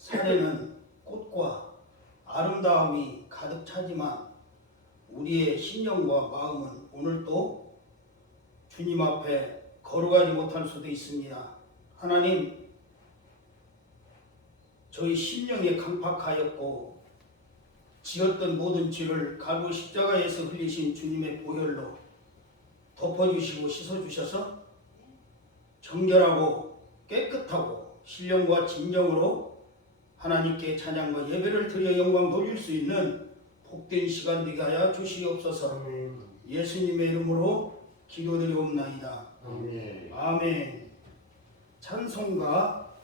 산에는 꽃과 아름다움이 가득 차지만 우리의 심령과 마음은 오늘도 주님 앞에 거룩하지 못할 수도 있습니다. 하나님, 저희 심령이 강팍하였고 지었던 모든 죄를 갈고 십자가에서 흘리신 주님의 보혈로 덮어주시고 씻어주셔서 정결하고 깨끗하고 신령과 진정으로 하나님께 찬양과 예배를 드려 영광 돌릴 수 있는 복된 시간 되게 하여 주시옵소서. 예수님의 이름으로 기도드리옵나이다. 아멘. 찬송가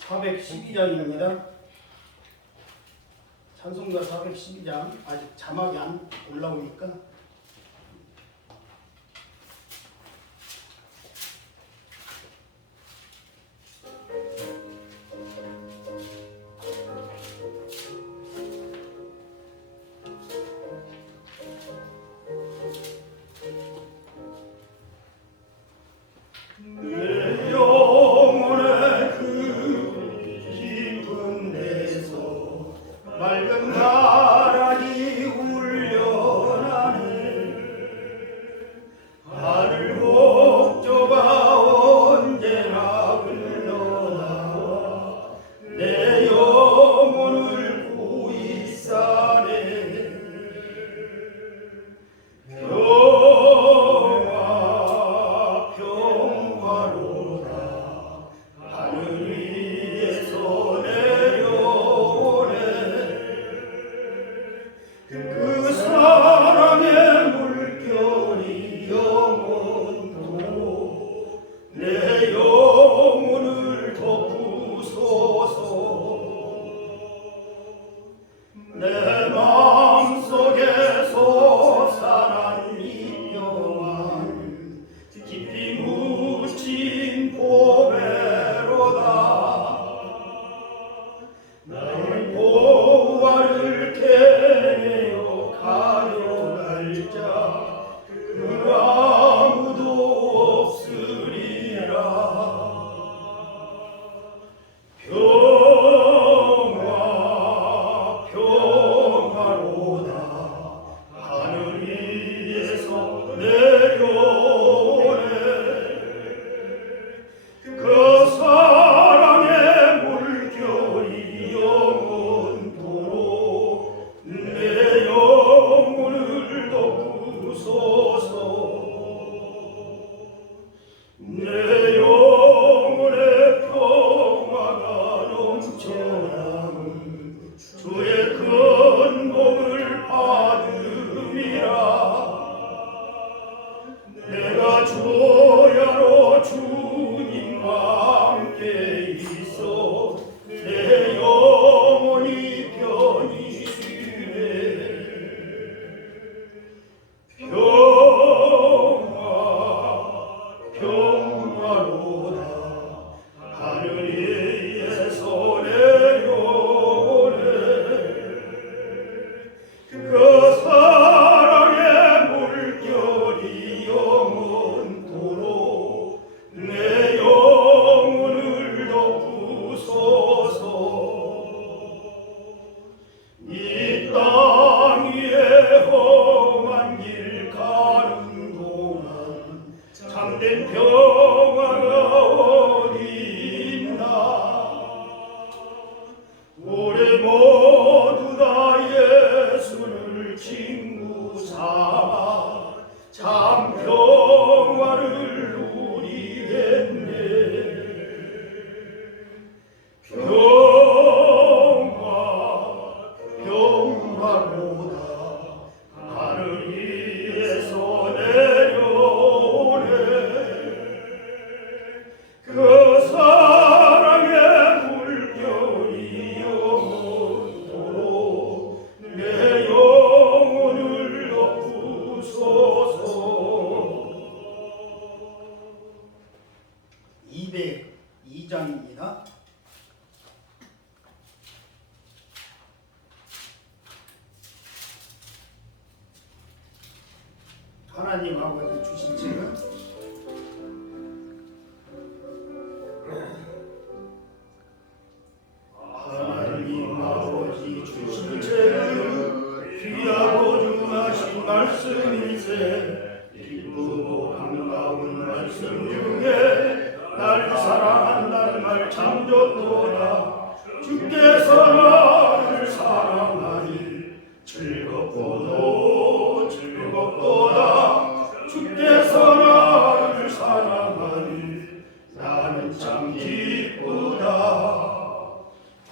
412장입니다. 찬송가 412장 아직 자막이 안 올라오니까 주신 책은 하나님 아버지 주신 책은 귀하고 중하신 말씀이세 기쁘고 반가운 말씀 중에 날 사랑한다는 말 참 좋도다. 주께서 나를 사랑하니 즐겁고도 즐겁도다. 주께서 나를 사랑하니 나는 참 기쁘다.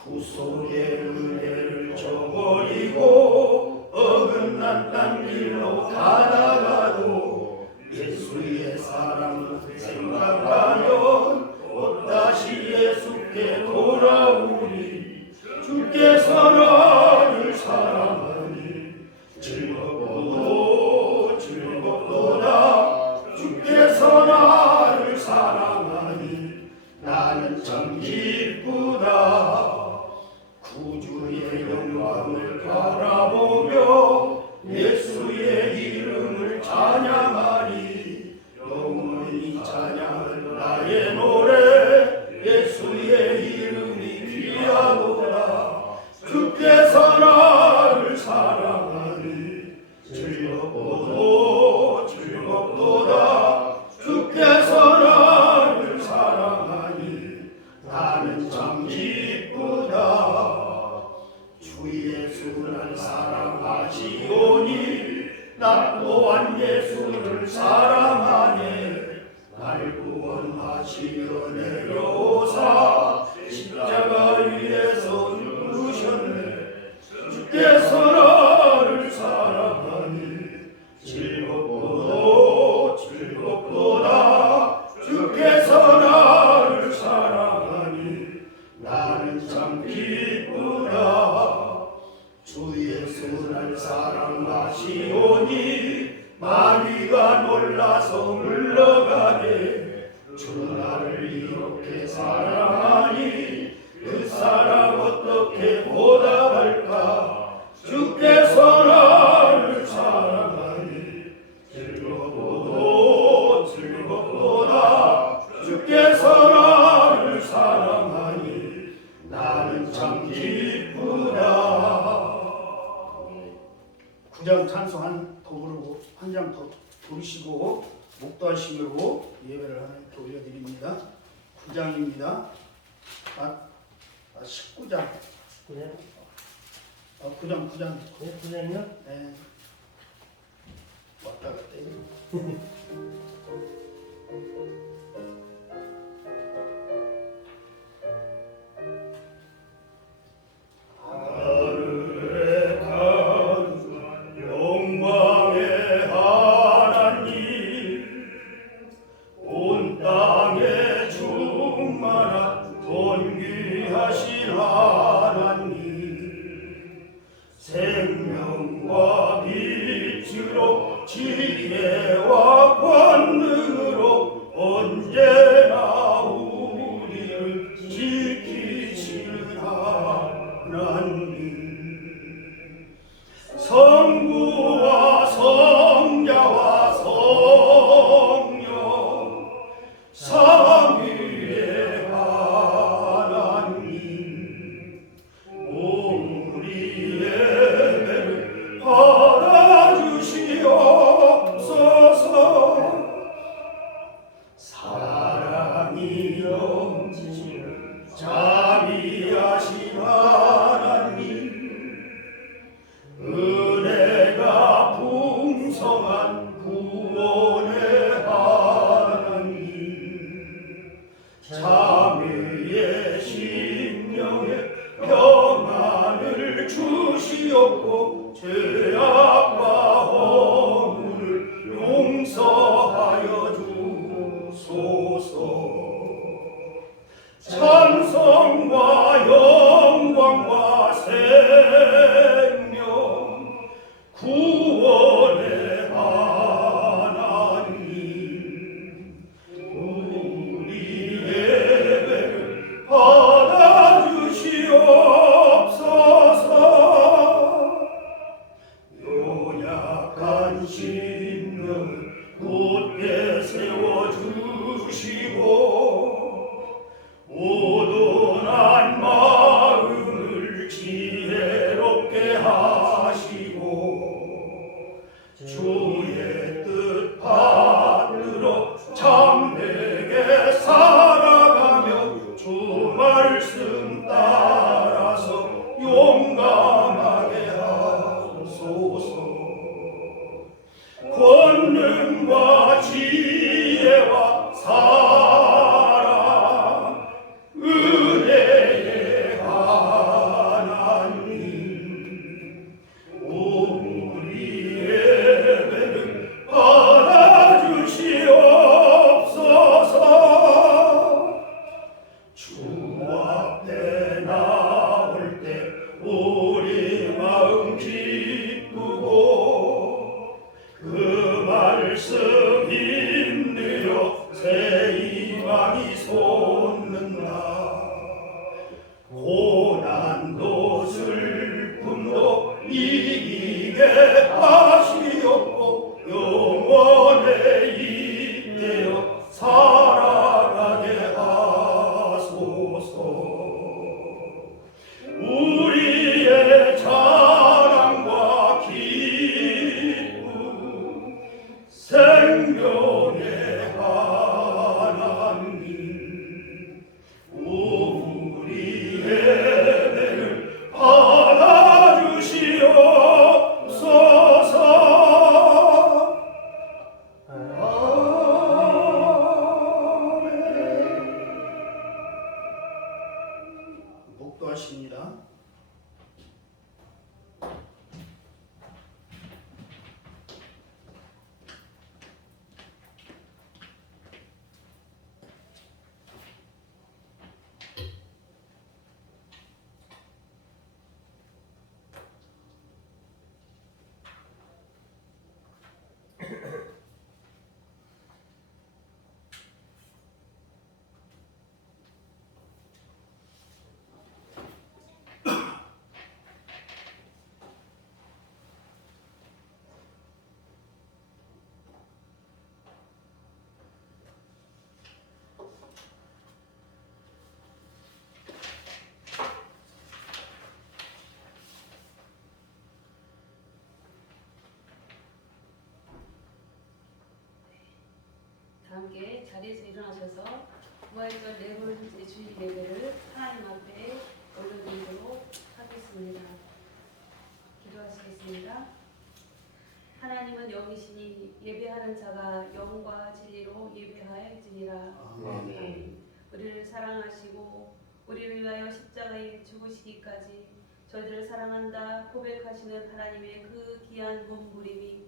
구속의 은혜를 저버리고 어긋난 딴 길로 가다가도 예수의 사랑을 생각하면 또다시 예수께 돌아오니 주께서 나를 사랑하니 즐겁고도 즐겁도다. 주께서 나를 사랑하니 나는 참 기쁘다. 구주의 영광을 바라보며 예수의 이름을 찬양하니 영원히 찬양을 나의 노래 예수의 이름이 귀하도다. 주께서 나를 사랑하니 즐겁고도 즐겁도다. 주께서 나를 사랑하니 나는 참 기쁘다. 주 예수 날 사랑하시오니 나 또한 예수를 사랑하네. 날 구원하시려 내려오사 십자가 위에서 죽으셨네. 주께서 나를 사랑하니 즐겁고도 즐겁도다. 주께서 나를 사랑하니 나는 참 기쁘다. 주 예수 날 사랑하시오니 마귀가 놀라서 물러가네. 주 나를 이렇게 사랑하니 그 사랑 어떻게 보답할까. 주께서 나를 사랑하니 즐겁고도 즐겁도다. 주께서 나를 사랑하니 나는 참 기쁘다. 9장 찬송한 더 부르고 한 장 더 부르시고 목도하심으로 예배를 하나님께 올려드립니다. 9장입니다. 19장. 9장. 9장이요? 네. 왔다 갔다 해요. 생명과 빛으로 지혜와 권 내세워주시고 오도난 마음을 지혜롭게 하시고 주의 뜻 받들어 참되게 살아가며 주 말씀 따라서 용감하게 하소서. 권능과 지혜와 사랑 은혜의 하나님 우리 예배를 받아주시옵소서. 주 앞에 나올 때 우리 마음 기쁘고 그 말씀 힘들여 새 희망이 솟는다. 고난도 슬픔도 이기게 하시옵고 영원에 이대어 살아가게 하소서. 우리의 자랑과 기쁨 생명의 하나님 우리 예배를 받아주시옵소서. 목도하십니다. 함께 자리에서 일어나셔서 부활절 네 번째 주일 예배를 하나님 앞에 올려드리도록 하겠습니다. 기도하시겠습니다. 하나님은 영이시니 예배하는 자가 영과 진리로 예배하였지니라. 아멘. 우리를 사랑하시고 우리를 위하여 십자가에 죽으시기까지 저희들을 사랑한다 고백하시는 하나님의 그 귀한 몸부림이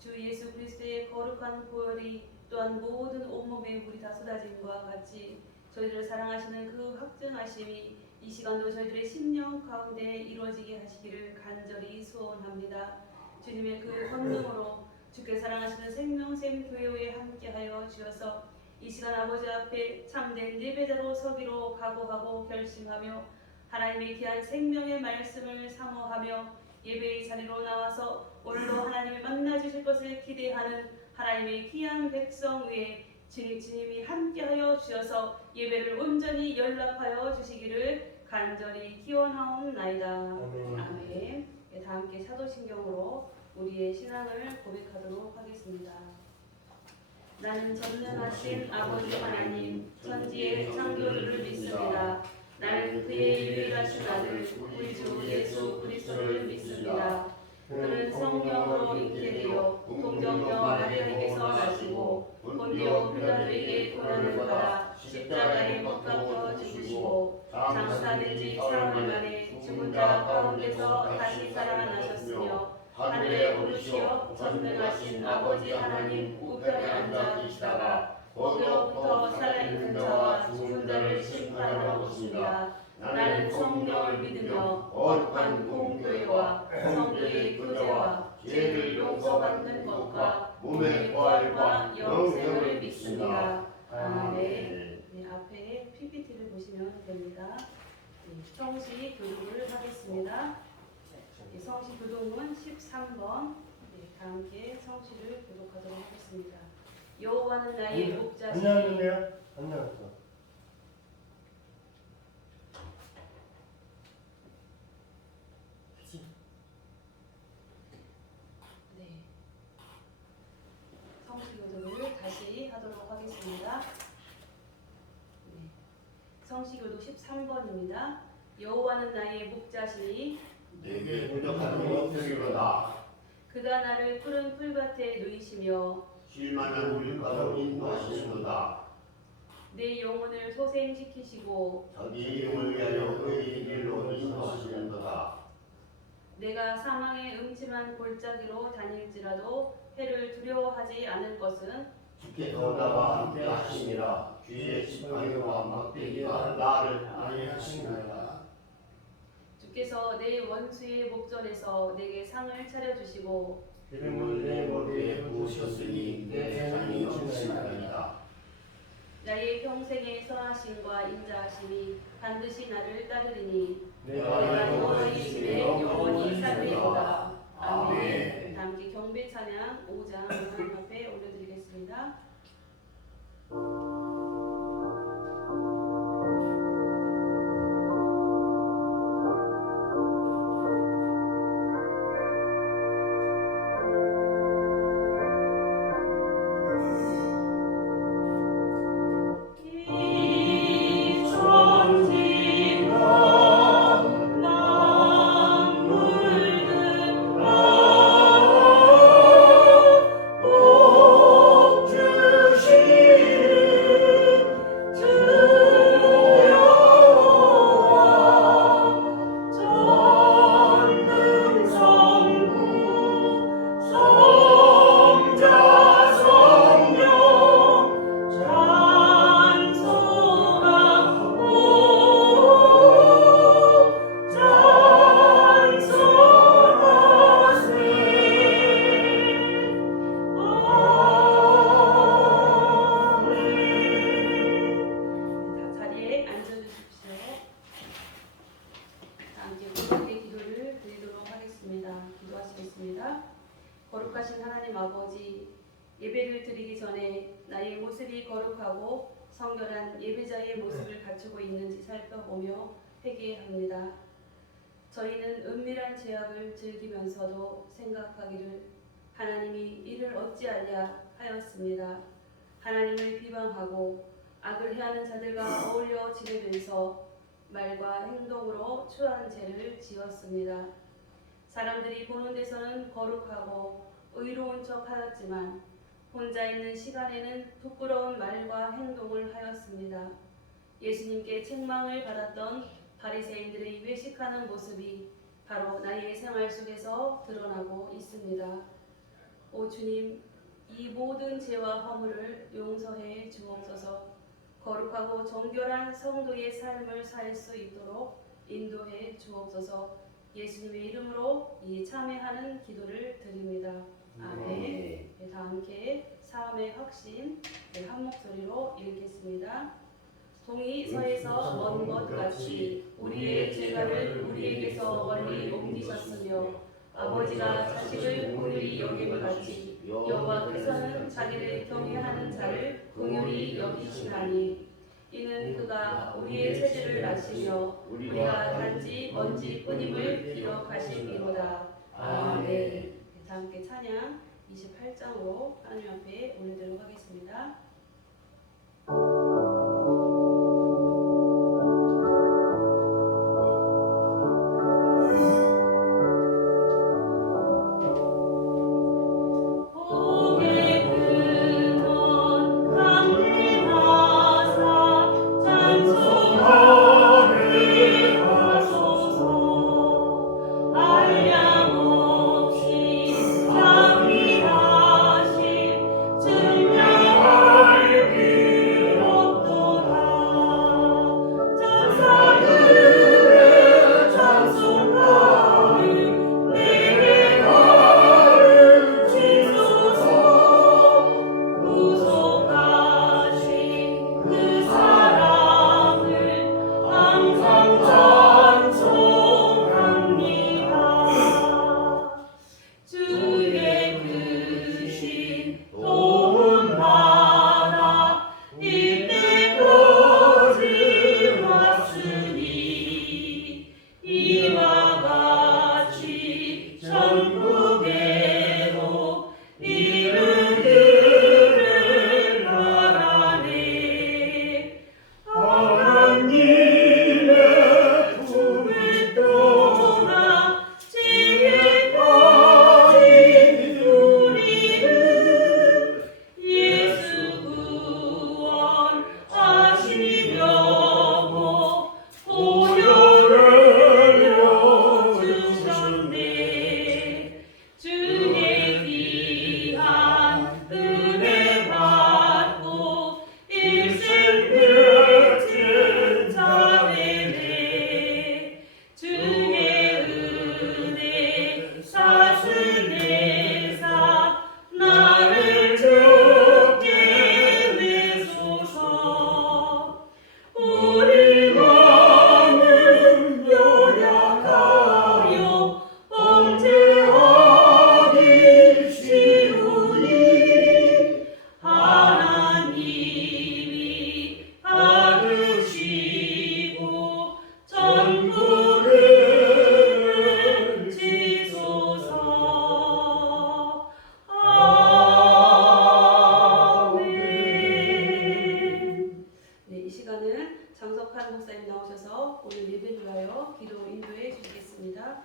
주 예수 그리스도의 거룩한 보혈이 또한 모든 온몸에 물이 다 쏟아짐과 같이 저희들을 사랑하시는 그 확증하심이 이 시간도 저희들의 심령 가운데 이루어지게 하시기를 간절히 소원합니다. 주님의 그 권능으로 주께 사랑하시는 생명샘 교회에 함께하여 주셔서 이 시간 아버지 앞에 참된 예배자로 서기로 각오하고 결심하며 하나님의 귀한 생명의 말씀을 사모하며 예배의 자리로 나와서 오늘도 하나님을 만나 주실 것을 기대하는 하나님의 귀한 백성 위에 주님이 함께하여 주셔서 예배를 온전히 연락하여 주시기를 간절히 기원하옵나이다. 아멘. 다 함께 사도신경으로 우리의 신앙을 고백하도록 하겠습니다. 나는 전능하신 아버지 하나님 천지의 창조주를 믿습니다. 나는 그의 유일하신 아들 우리 주 예수 그리스도를 믿습니다. 그는 성령으로 잉태되어 동정녀 마리아에게서 나시고 본디오 빌라도에게 고난을 받아 십자가에 못 박혀 죽으시고 장사된 지 사흘 만에 죽은 자 가운데서 다시 살아나셨으며 하늘에 오르시어 전능하신 아버지 하나님 우편에 앉아 계시다가 거기로부터 살아있는 자와 죽은 자를 심판하러 오십니다. 나는 성령을 믿으며 거룩한 공교회와 성도의 교제와 죄를 용서받는 것과 몸의 부활과 영생을 믿습니다. 아멘. 네, 앞에 PPT를 보시면 됩니다. 네, 성시 교독을 하겠습니다. 네, 성시 교독은 13번. 네, 다 함께 성시를 교독하도록 하겠습니다. 여호와는 나의 안 목자시니 나왔는데요? 안 나왔어. 네. 성시교도를 다시 하도록 하겠습니다. 네. 성시교도 13번입니다. 여호와는 나의 목자시니 내게 부족함이 없으리로다. 그가 나를 푸른 풀밭에 누이시며 쉴만한 물가로 인도하시리로다. 내 영혼을 소생시키시고 자기 영을 위하여 의의 길로 인도하시리로다. 내가 사망의 음침한 골짜기로 다닐지라도 해를 두려워하지 않을 것은 주께서 나와 함께 하시니라. 주의 지팡이와 막대기가 나를 안위하시니라. 주께서 내 원수의 목전에서 내게 상을 차려주시고 기름을 내 머리에 부으셨으니 내 상이 없으리이다. 나의 평생의 선하심과 인자하심이 반드시 나를 따르리니 내가 여호와의 집에 영원히 살리로다. 아멘. 아멘. 다 함께 경배 찬양 5장 하나님 앞에 올려드리겠습니다. 자리에 앉아주십시오. 함께 우리의 기도를 드리도록 하겠습니다. 기도하시겠습니다. 거룩하신 하나님 아버지, 예배를 드리기 전에 나의 모습이 거룩하고 성결한 예배자의 모습을 갖추고 있는지 살펴보며 회개합니다. 저희는 은밀한 죄악을 즐기면서도 생각하기를 하나님이 이를 어찌하랴 하였습니다. 하나님을 비방하고 악을 해하는 자들과 어울려 지내면서 말과 행동으로 추한 죄를 지었습니다. 사람들이 보는 데서는 거룩하고 의로운 척 하였지만 혼자 있는 시간에는 부끄러운 말과 행동을 하였습니다. 예수님께 책망을 받았던 바리새인들의 외식하는 모습이 바로 나의 생활 속에서 드러나고 있습니다. 오 주님, 이 모든 죄와 허물을 용서해 주옵소서. 거룩하고 정결한 성도의 삶을 살 수 있도록 인도해 주옵소서. 예수님의 이름으로 이 참회하는 기도를 드립니다. 아멘. 네, 다 함께 사함의 확신 한 목소리로 읽겠습니다. 동이 서에서 먼 것 같이 우리의 죄가를 우리에게서 멀리 옮기셨으며 아버지가 자식을 긍휼히 여김을 같이 여호와께서는 자기를 경외하는 자를 긍휼히 여기시나니 이는 그가 우리의 죄를 아시며 우리가 단지 먼지뿐임을 기억하시기로다. 아멘. 다 함께 찬양 28장으로 하나님 앞에 올려드리도록 하겠습니다. 증명 위하여 기도 인도해 주시겠습니다.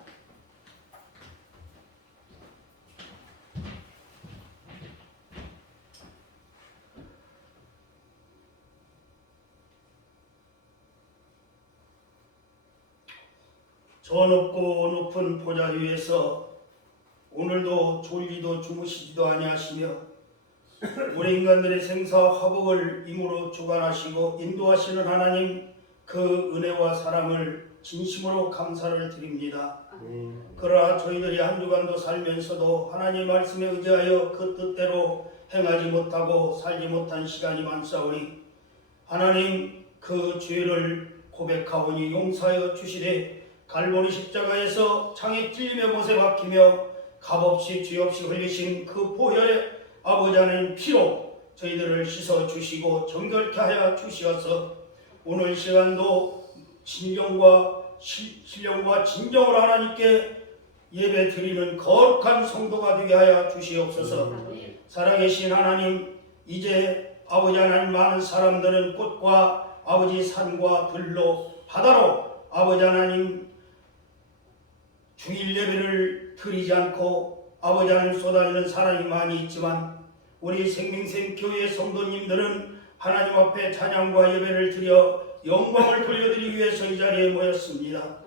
저 높고 높은 보좌 위에서 오늘도 졸리도 주무시지도 아니하시며 우리 인간들의 생사와 화복을 임으로 주관하시고 인도하시는 하나님, 그 은혜와 사랑을 진심으로 감사를 드립니다. 그러나 저희들이 한 주간도 살면서도 하나님 말씀에 의지하여 그 뜻대로 행하지 못하고 살지 못한 시간이 많사오니 하나님, 그 죄를 고백하오니 용서하여 주시되 갈보리 십자가에서 창에 찔림의 못에 박히며 값없이 죄 없이 흘리신 그 보혈의 아버지 하나님 피로 저희들을 씻어주시고 정결케 하여 주시어서 오늘 시간도 신령과 진정으로 하나님께 예배 드리는 거룩한 성도가 되게 하여 주시옵소서. 살아계신 하나님, 이제 아버지 하나님, 많은 사람들은 꽃과 아버지 산과 들로 바다로 아버지 하나님 주일 예배를 드리지 않고 아버지 하나님 쏟아지는 사람이 많이 있지만 우리 생명샘 교회 성도님들은 하나님 앞에 찬양과 예배를 드려 영광을 돌려드리기 위해서 이 자리에 모였습니다.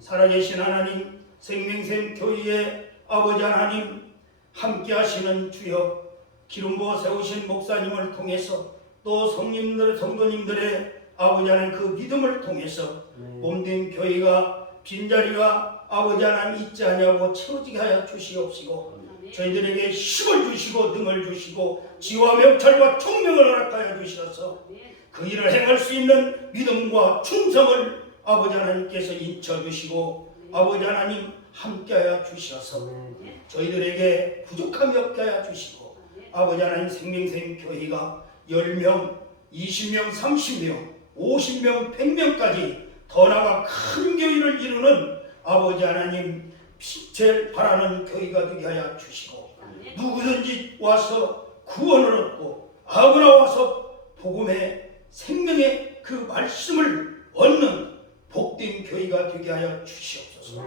살아계신 하나님, 생명샘 교회의 아버지 하나님, 함께 하시는 주여, 기름 부어 세우신 목사님을 통해서 또 성도님들의 아버지 하나님 그 믿음을 통해서 몸된 교회가 빈자리가 아버지 하나님 있지 않냐고 채워지게 하여 주시옵시고 저희들에게 힘을 주시고 등을 주시고 지와 명철과 총명을 허락하여 주셔서 그 일을 행할 수 있는 믿음과 충성을 아버지 하나님께서 인쳐주시고 아버지 하나님 함께하여 주셔서 저희들에게 부족함이 없게 하여 주시고 아버지 하나님 생명샘 교회가 10명, 20명, 30명, 50명, 100명까지 더 나아가 큰 교회를 이루는 아버지 하나님 빛을 바라는 교회가 되게 하여 주시고 누구든지 와서 구원을 얻고 아무나 와서 복음의 생명의 그 말씀을 얻는 복된 교회가 되게 하여 주시옵소서.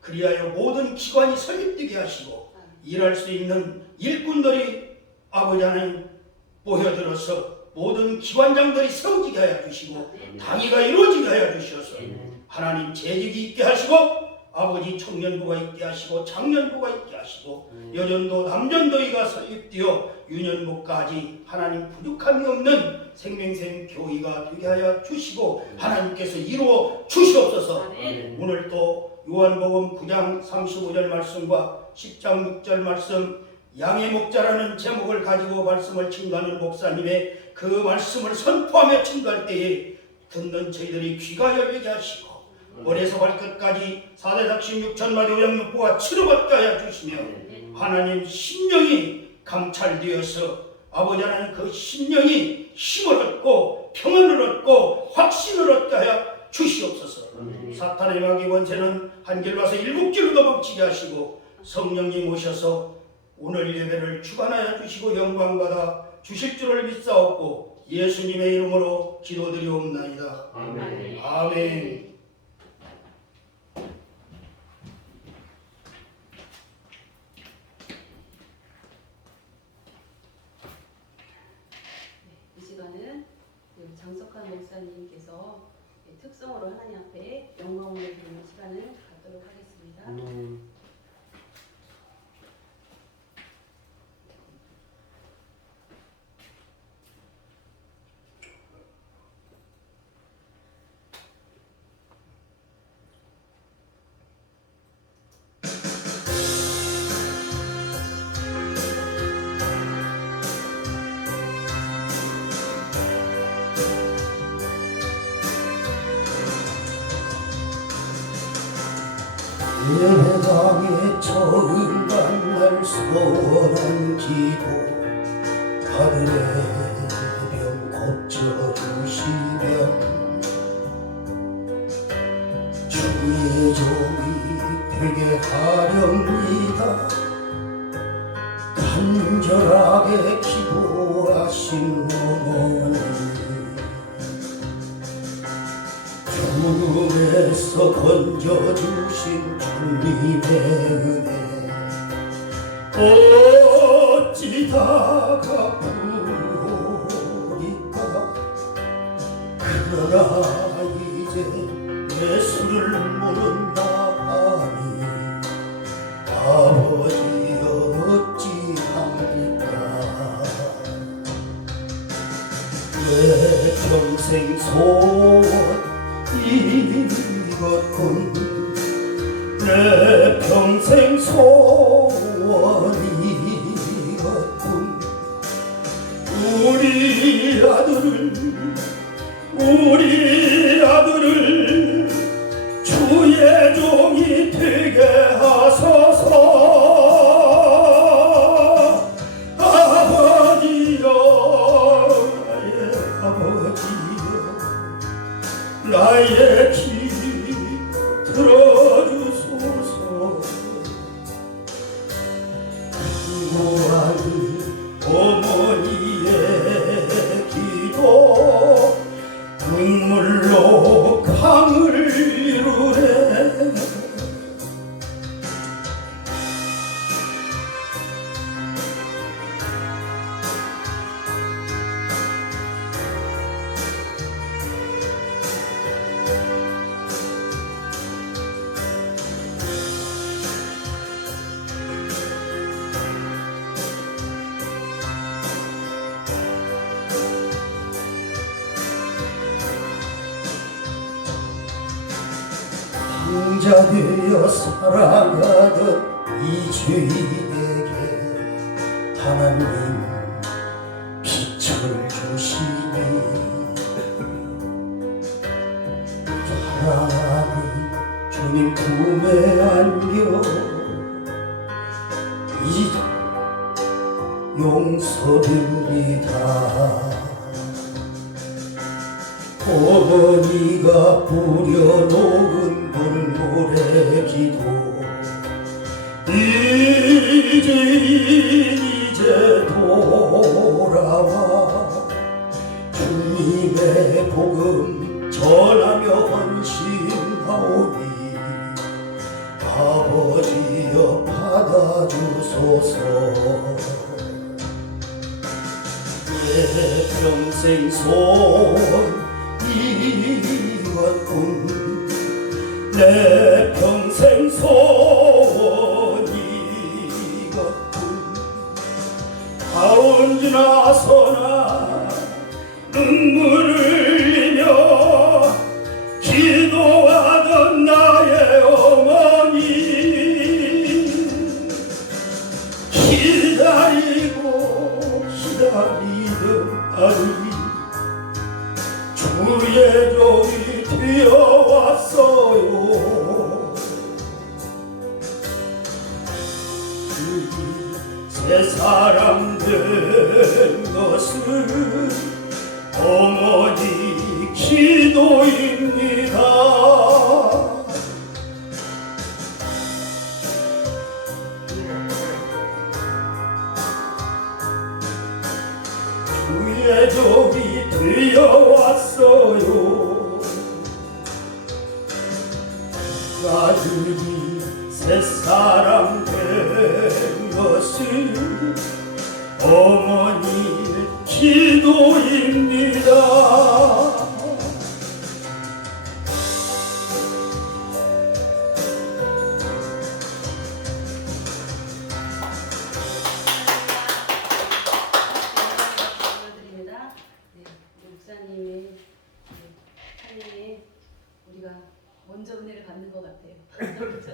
그리하여 모든 기관이 설립되게 하시고 일할 수 있는 일꾼들이 아버지 하나님 모여들어서 모든 기관장들이 세워지게 하여 주시고 당의가 이루어지게 하여 주셔서 하나님 재직이 있게 하시고 아버지 청년부가 있게 하시고 장년부가 있게 하시고 여전도 남전도회가 설립되어 유년부까지 하나님 부족함이 없는 생명샘 교회가 되게 하여 주시고 하나님께서 이루어 주시옵소서. 오늘 또 요한복음 9장 35절 말씀과 10장 6절 말씀 양의 목자라는 제목을 가지고 말씀을 증거하는 목사님의 그 말씀을 선포하며 증거할 때에 듣는 저희들이 귀가 열리게 하시고 머리에서 발끝까지 4대 작신 6천마디 오양육부가 치료받게 하여 주시며 하나님 심령이 감찰되어서 아버지 하나님 그 심령이 힘을 얻고 평안을 얻고 확신을 얻게 하여 주시옵소서. 사탄의 마귀 권세는 한 길 와서 7길로 도망치게 하시고 성령님 오셔서 오늘 예배를 주관하여 주시고 영광받아 주실 줄을 믿사옵고 예수님의 이름으로 기도드리옵나이다. 아멘. 아멘. 이 시간은 장석환 목사님께서 특성으로 하나님 앞에 영광을 드리는 시간을 갖도록 하겠습니다. 예배당에 처음 만날 소원지고 하늘의 병 고쳐주시면 주의 종이 되게 하렵니다. 간절하게 기도하신 어머니 죽음에서 건져주신 주님의 은혜 어찌 다 갚으리까. 그러나 이제 예수를 모른다니 아버지여 어찌합니까. 내 평생 소원 이것뿐 내 평생 소원 이것뿐. 우리 아들을 주의 종이 되게 하소서. 아버지여 나의 기 들어주소서. 구하니 어머니의 기도 눈물로 강을 이루네. 형자 되어 살아가던 이 죄인에게 하나님 빛을 주시니 사랑하니 주님 품에 안겨 이 용서됩니다. 어머니가 뿌려놓은 눈물의 기도 이제 돌아와 주님의 복음 전하며 헌신하오니 아버지여 받아주소서. 내 평생 소원 이것뿐 내 평생 소원 이것뿐. 다 언제나서나 눈물을 흘리며 기도하던 나의 어머니 기다리던 아들이 주의 종이 되어왔어요. 새 사람 된 것은 어머니 기도입니다. 주의 종이 되어왔어요. 아들이 새사람 된 것은 어머니의 기도입니다. 목사님의 삶에 우리가 먼저 은혜를 받는 것 같아요. 그렇죠?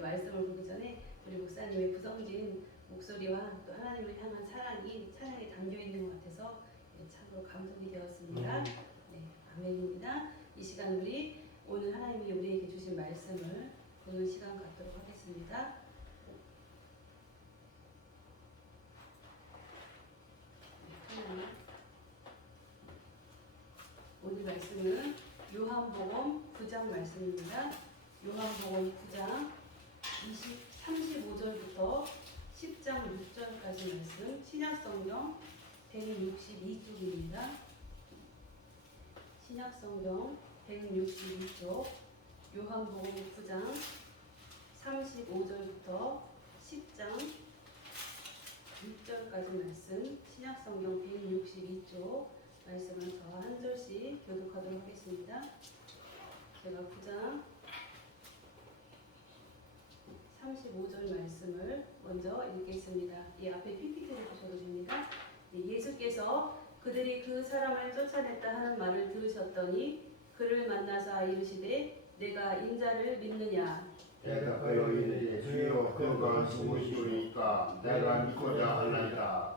말씀을 보기 전에 우리 목사님의 구성진 목소리와 또 하나님을 향한 사랑이 찬양에 담겨 있는 것 같아서 참으로 감동이 되었습니다. 네, 아멘입니다. 이 시간 우리 오늘 하나님이 우리에게 주신 말씀을 보는 시간 갖도록 하겠습니다. 오늘 말씀은 요한복음 9장 말씀입니다. 요한복음 9장 35절부터 10장 6절까지 말씀, 신약성경 162쪽입니다. 신약성경 162쪽 요한복음 9장 35절부터 10장 6절까지 말씀, 신약성경 162쪽 말씀을 저와 한 절씩 교독하도록 하겠습니다. 제가 9장 35절 말씀을 먼저 읽겠습니다. 이 앞에 PPT를 보셔도 됩니다. 예수께서 그들이 그 사람을 쫓아냈다 하는 말을 들으셨더니 그를 만나사 이르시되 내가 인자를 믿느냐. 내가 그로 이르되 주여 그가 누구시오니까 내가 믿고자 하나이다.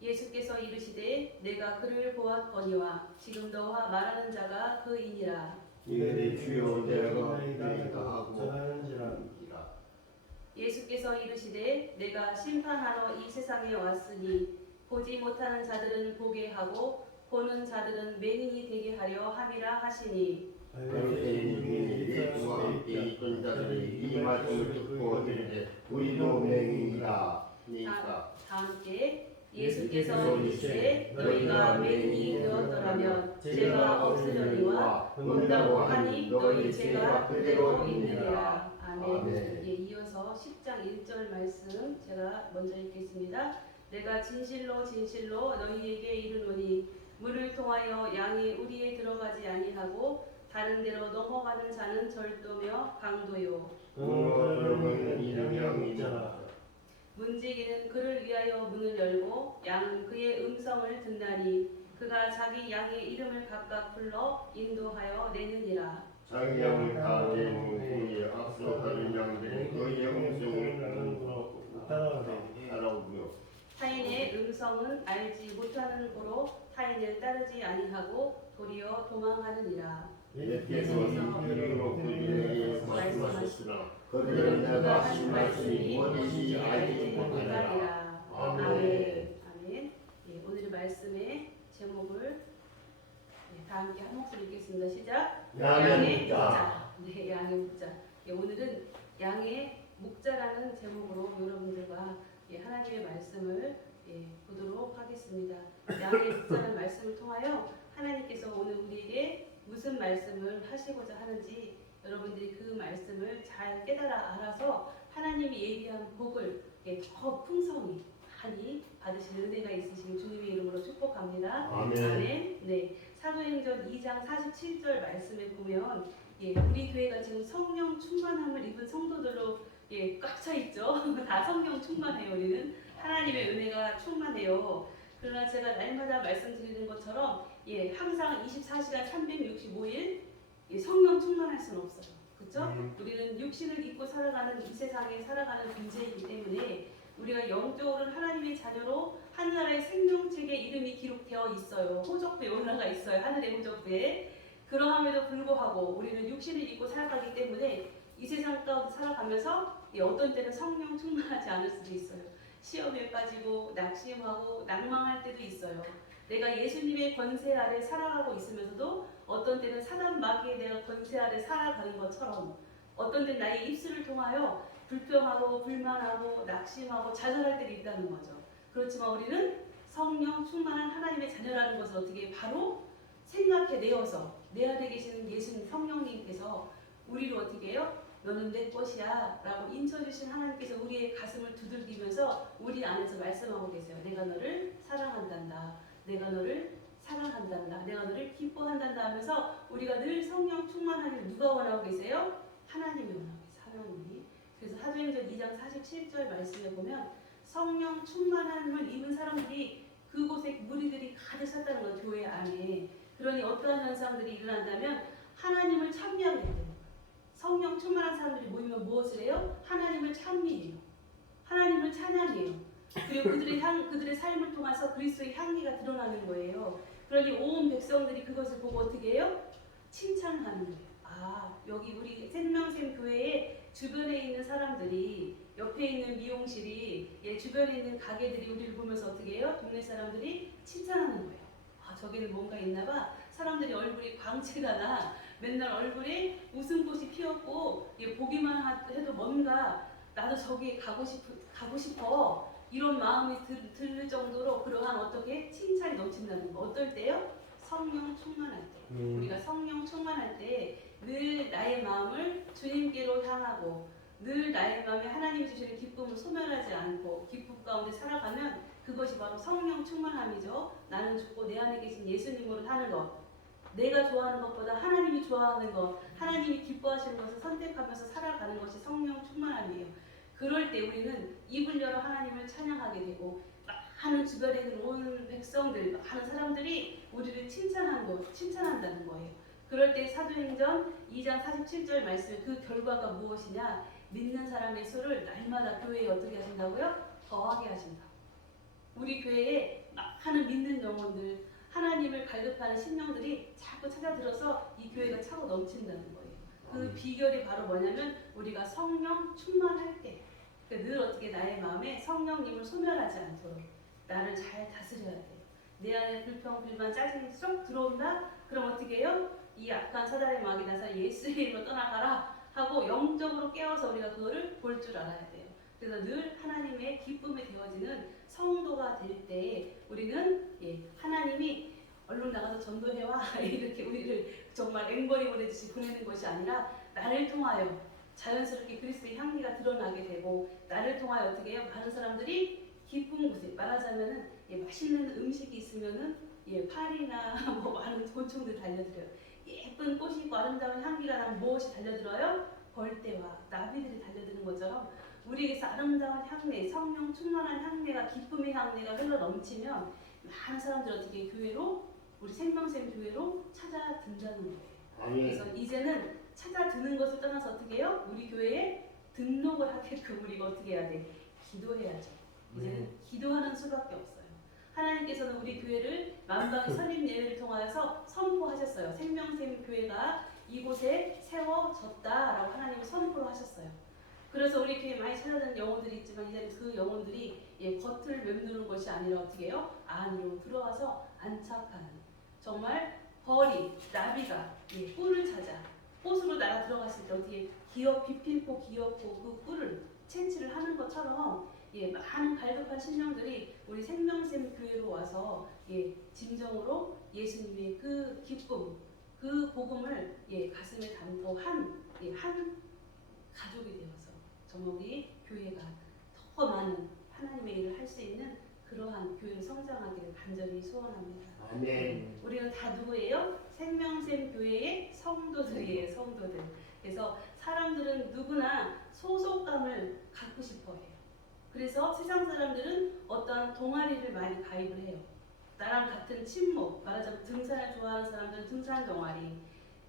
예수께서 이르시되 내가 그를 보았거니와 지금 너와 말하는 자가 그이니라. 이르되 주여 내가 믿으리까 하고 전하는지라. 예수께서 이르시되 내가 심판하러 이 세상에 왔으니 보지 못하는 자들은 보게 하고 보는 자들은 맹인이 되게 하려 함이라 하시니. 그때 이미 예수와 함께 있던 자들이 이 말씀을 듣고 이르되 우리도 맹인이다. 다 함께 예수께서 이르시되 너희가 맹인이 되었더라면 죄가 없으려니와 본다고 하니 너희 죄가 그대로 있느니라. 아멘. 예, 이어서 10장 1절 말씀 제가 먼저 읽겠습니다. 내가 진실로 진실로 너희에게 이르노니 물을 통하여 양이 우리에 들어가지 아니하고 다른 데로 넘어가는 자는 절도며 강도요. 들어가는 이는 양이 있잖아. 문지기는 그를 위하여 문을 열고 양은 그의 음성을 듣나니 그가 자기 양의 이름을 각각 불러 인도하여 내느니라. 자기 양을 다 내는 후에 앞서 다른 양들은 그의 음성을 따라오며 타인의 음성은 알지 못하는 고로 타인을 따르지 아니하고 도리어 도망하느니라. 예수께서 이름으로 그들에게 말씀하셨으나 그들은 내가 하신 말씀이 무엇인지 알지 못하니라. 아멘. 아멘. 예, 오늘의 말씀의 제목을 다 함께 한 목소리 읽겠습니다. 시작. 양의 목자. 네, 양의 목자. 예, 오늘은 양의 목자라는 제목으로 여러분들과 하나님의 말씀을 보도록 하겠습니다. 양의 목자라는 말씀을 통하여 하나님께서 오늘 우리에게 무슨 말씀을 하시고자 하는지 여러분들이 그 말씀을 잘 깨달아 알아서 하나님이 예비한 복을 더 풍성히 많이 받으실 은혜가 있으신 주님의 이름으로 축복합니다. 아멘. 네, 사도행전 2장 47절 말씀에 보면 우리 교회가 지금 성령 충만함을 입은 성도들로 꽉 차 있죠. 다 성령 충만해요. 우리는 하나님의 은혜가 충만해요. 그러나 제가 날마다 말씀드리는 것처럼 항상 24시간 365일 성령 충만할 수는 없어요. 그렇죠? 우리는 육신을 입고 살아가는 이 세상에 살아가는 존재이기 때문에 우리가 영적으로는 하나님의 자녀로 하늘나라의 생명책에 이름이 기록되어 있어요. 호적부에 올라가 있어요. 하늘의 호적부에. 그러함에도 불구하고 우리는 육신을 입고 살아가기 때문에 이 세상 가운데 살아가면서 어떤 때는 성령 충만하지 않을 수도 있어요. 시험에 빠지고 낙심하고 낭망할 때도 있어요. 내가 예수님의 권세 아래 살아가고 있으면서도 어떤 때는 사단 마귀에 대한 권세 아래 살아가는 것처럼 어떤 때는 나의 입술을 통하여 불평하고 불만하고 낙심하고 좌절할 때도 있다는 거죠. 그렇지만 우리는 성령 충만한 하나님의 자녀라는 것을 어떻게 바로 생각해내어서 내 안에 계시는 예수님 성령님께서 우리를 어떻게 해요? 너는 내 것이야 라고 인쳐주신 하나님께서 우리의 가슴을 두들기면서 우리 안에서 말씀하고 계세요. 내가 너를 사랑한단다. 내가 너를 사랑한단다. 내가 너를 기뻐한단다 하면서 우리가 늘 성령 충만하기를 누가 원하고 계세요? 하나님이 원하고 계세요. 하나님이. 그래서 사도행전 2장 47절 말씀에 보면 성령 충만함을 입은 사람들이 그곳에 무리들이 가득 찼다는 건 교회 안에. 그러니 어떠한 현상들이 일어난다면 하나님을 찬미하게 된다는 거예요. 성령 충만한 사람들이 모이면 무엇을 해요? 하나님을 찬미해요. 하나님을 찬양해요. 그리고 그들의 삶을 통해서 그리스도의 향기가 드러나는 거예요. 그러니 온 백성들이 그것을 보고 어떻게 해요? 칭찬하는 거예요. 아, 여기 우리 생명샘 교회에 주변에 있는 사람들이, 옆에 있는 미용실이, 주변에 있는 가게들이 우리를 보면서 어떻게 해요? 동네 사람들이 칭찬하는 거예요. 아, 저기는 뭔가 있나 봐. 사람들이 얼굴이 광채가 나. 맨날 얼굴에 웃음꽃이 피었고 보기만 해도 뭔가 나도 저기에 가고 싶어 이런 마음이 들 정도로 그러한 어떻게 칭찬이 넘친다는 거. 어떨 때요? 성령 충만할 때, 우리가 성령 충만할 때 늘 나의 마음을 주님께로 향하고 늘 나의 마음에 하나님이 주시는 기쁨을 소멸하지 않고 기쁨 가운데 살아가면 그것이 바로 성령 충만함이죠. 나는 죽고 내 안에 계신 예수님으로 사는 것, 내가 좋아하는 것보다 하나님이 좋아하는 것, 하나님이 기뻐하시는 것을 선택하면서 살아가는 것이 성령 충만함이에요. 그럴 때 우리는 입을 열어 하나님을 찬양하게 되고 많은 주변에 있는 온 백성들, 많은 사람들이 우리를 칭찬한다는 거예요. 그럴 때 사도행전 2장 47절 말씀, 그 결과가 무엇이냐? 믿는 사람의 수를 날마다 교회에 어떻게 하신다고요? 더하게 하신다. 우리 교회에 많은 믿는 영혼들, 하나님을 갈급하는 심령들이 자꾸 찾아들어서 이 교회가 차고 넘친다는 거예요. 그 비결이 바로 뭐냐면 우리가 성령 충만할 때, 늘 어떻게 나의 마음에 성령님을 소멸하지 않도록 나를 잘 다스려야 돼요. 내 안에 불평, 불만, 짜증이 쏙 들어온다? 그럼 어떻게 해요? 이 악한 사단의 마귀 나서 예수의 이름으로 떠나가라 하고 영적으로 깨워서 우리가 그거를 볼 줄 알아야 돼요. 그래서 늘 하나님의 기쁨이 되어지는 성도가 될 때 우리는 하나님이 얼른 나가서 전도해와 이렇게 우리를 정말 앵벌이 보내듯이 보내는 것이 아니라 나를 통하여 자연스럽게 그리스도의 향기가 드러나게 되고 나를 통하여 어떻게 해요? 많은 사람들이 기쁜 곳에 말하자면은 맛있는 음식이 있으면은 파리나 뭐 많은 곤충들 달려들어요. 예쁜 꽃이 있고 아름다운 향기가 나면 무엇이 달려들어요? 벌떼와 나비들이 달려드는 것처럼 우리에게서 아름다운 향내, 성령 충만한 향내가, 기쁨의 향내가 흘러 넘치면 많은 사람들이 어떻게 교회로, 우리 생명샘 교회로 찾아든다는 거예요. 그래서 이제는 찾아드는 것을 떠나서 어떻게 해요? 우리 교회에 등록을 하게끔 우리가 어떻게 해야 돼? 기도해야죠. 이제는 기도하는 수밖에 없어요. 하나님께서는 우리 교회를 만방의 설립 예배를 통하여서 선포하셨어요. 생명샘 교회가 이곳에 세워졌다라고 하나님이 선포를 하셨어요. 그래서 우리 교회에 많이 찾아드는 영혼들이 있지만 이제는 그 영혼들이 겉을 맴도는 것이 아니라 어떻게 해요? 안으로 들어와서 안착하는, 정말 벌이, 나비가 꿀을 찾아 꽃으로 날아 들어갔을 때 어떻게 비필고 귀엽고 그 꿀을 채취를 하는 것처럼 많은 갈급한 심령들이 우리 생명샘 교회로 와서 진정으로 예수님의 그 기쁨, 그 복음을 가슴에 담고 한 가족이 되어서 정말 우리 교회가 더 많은 하나님의 일을 할 수 있는 그러한 교회로 성장하기를 간절히 소원합니다. 아멘. 우리는 다 누구예요? 생명샘 교회의 성도들이에요. 성도들. 그래서 사람들은 누구나 소속감을 갖고 싶어 해요. 그래서 세상 사람들은 어떠한 동아리를 많이 가입을 해요. 나랑 같은 친목, 말하자면 등산을 좋아하는 사람들은 등산 동아리,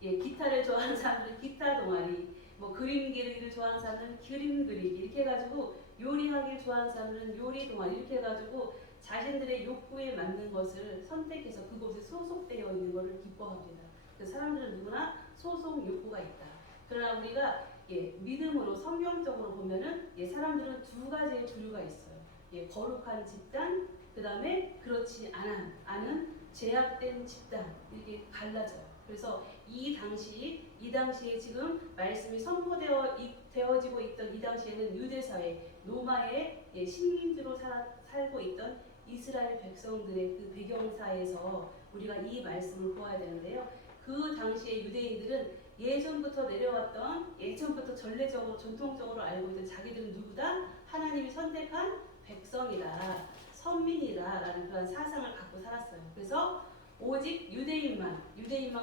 기타를 좋아하는 사람들은 기타 동아리, 뭐 그림 그리기를 좋아하는 사람들은 그림 그리기, 이렇게 해가지고 요리하기를 좋아하는 사람들은 요리 동아리, 이렇게 해가지고 자신들의 욕구에 맞는 것을 선택해서 그곳에 소속되어 있는 것을 기뻐합니다. 그래서 사람들은 누구나 소속 욕구가 있다. 그러나 우리가 믿음으로 성경적으로 보면은 사람들은 두 가지의 부류가 있어요. 거룩한 집단, 그 다음에 그렇지 않은 죄악된 집단, 이렇게 갈라져요. 그래서 이 당시에 지금 말씀이 선포되어지고 있던 이 당시에는 유대사회, 로마의 식민지로 살고 있던 이스라엘 백성들의 그 배경사에서 우리가 이 말씀을 보아야 되는데요. 그 당시에 유대인들은 예전부터 내려왔던, 예전부터 전례적으로 전통적으로 알고 있던 자기들은 누구다? 하나님이 선택한 백성이다, 선민이다라는 그런 사상을 갖고 살았어요. 그래서 오직 유대인만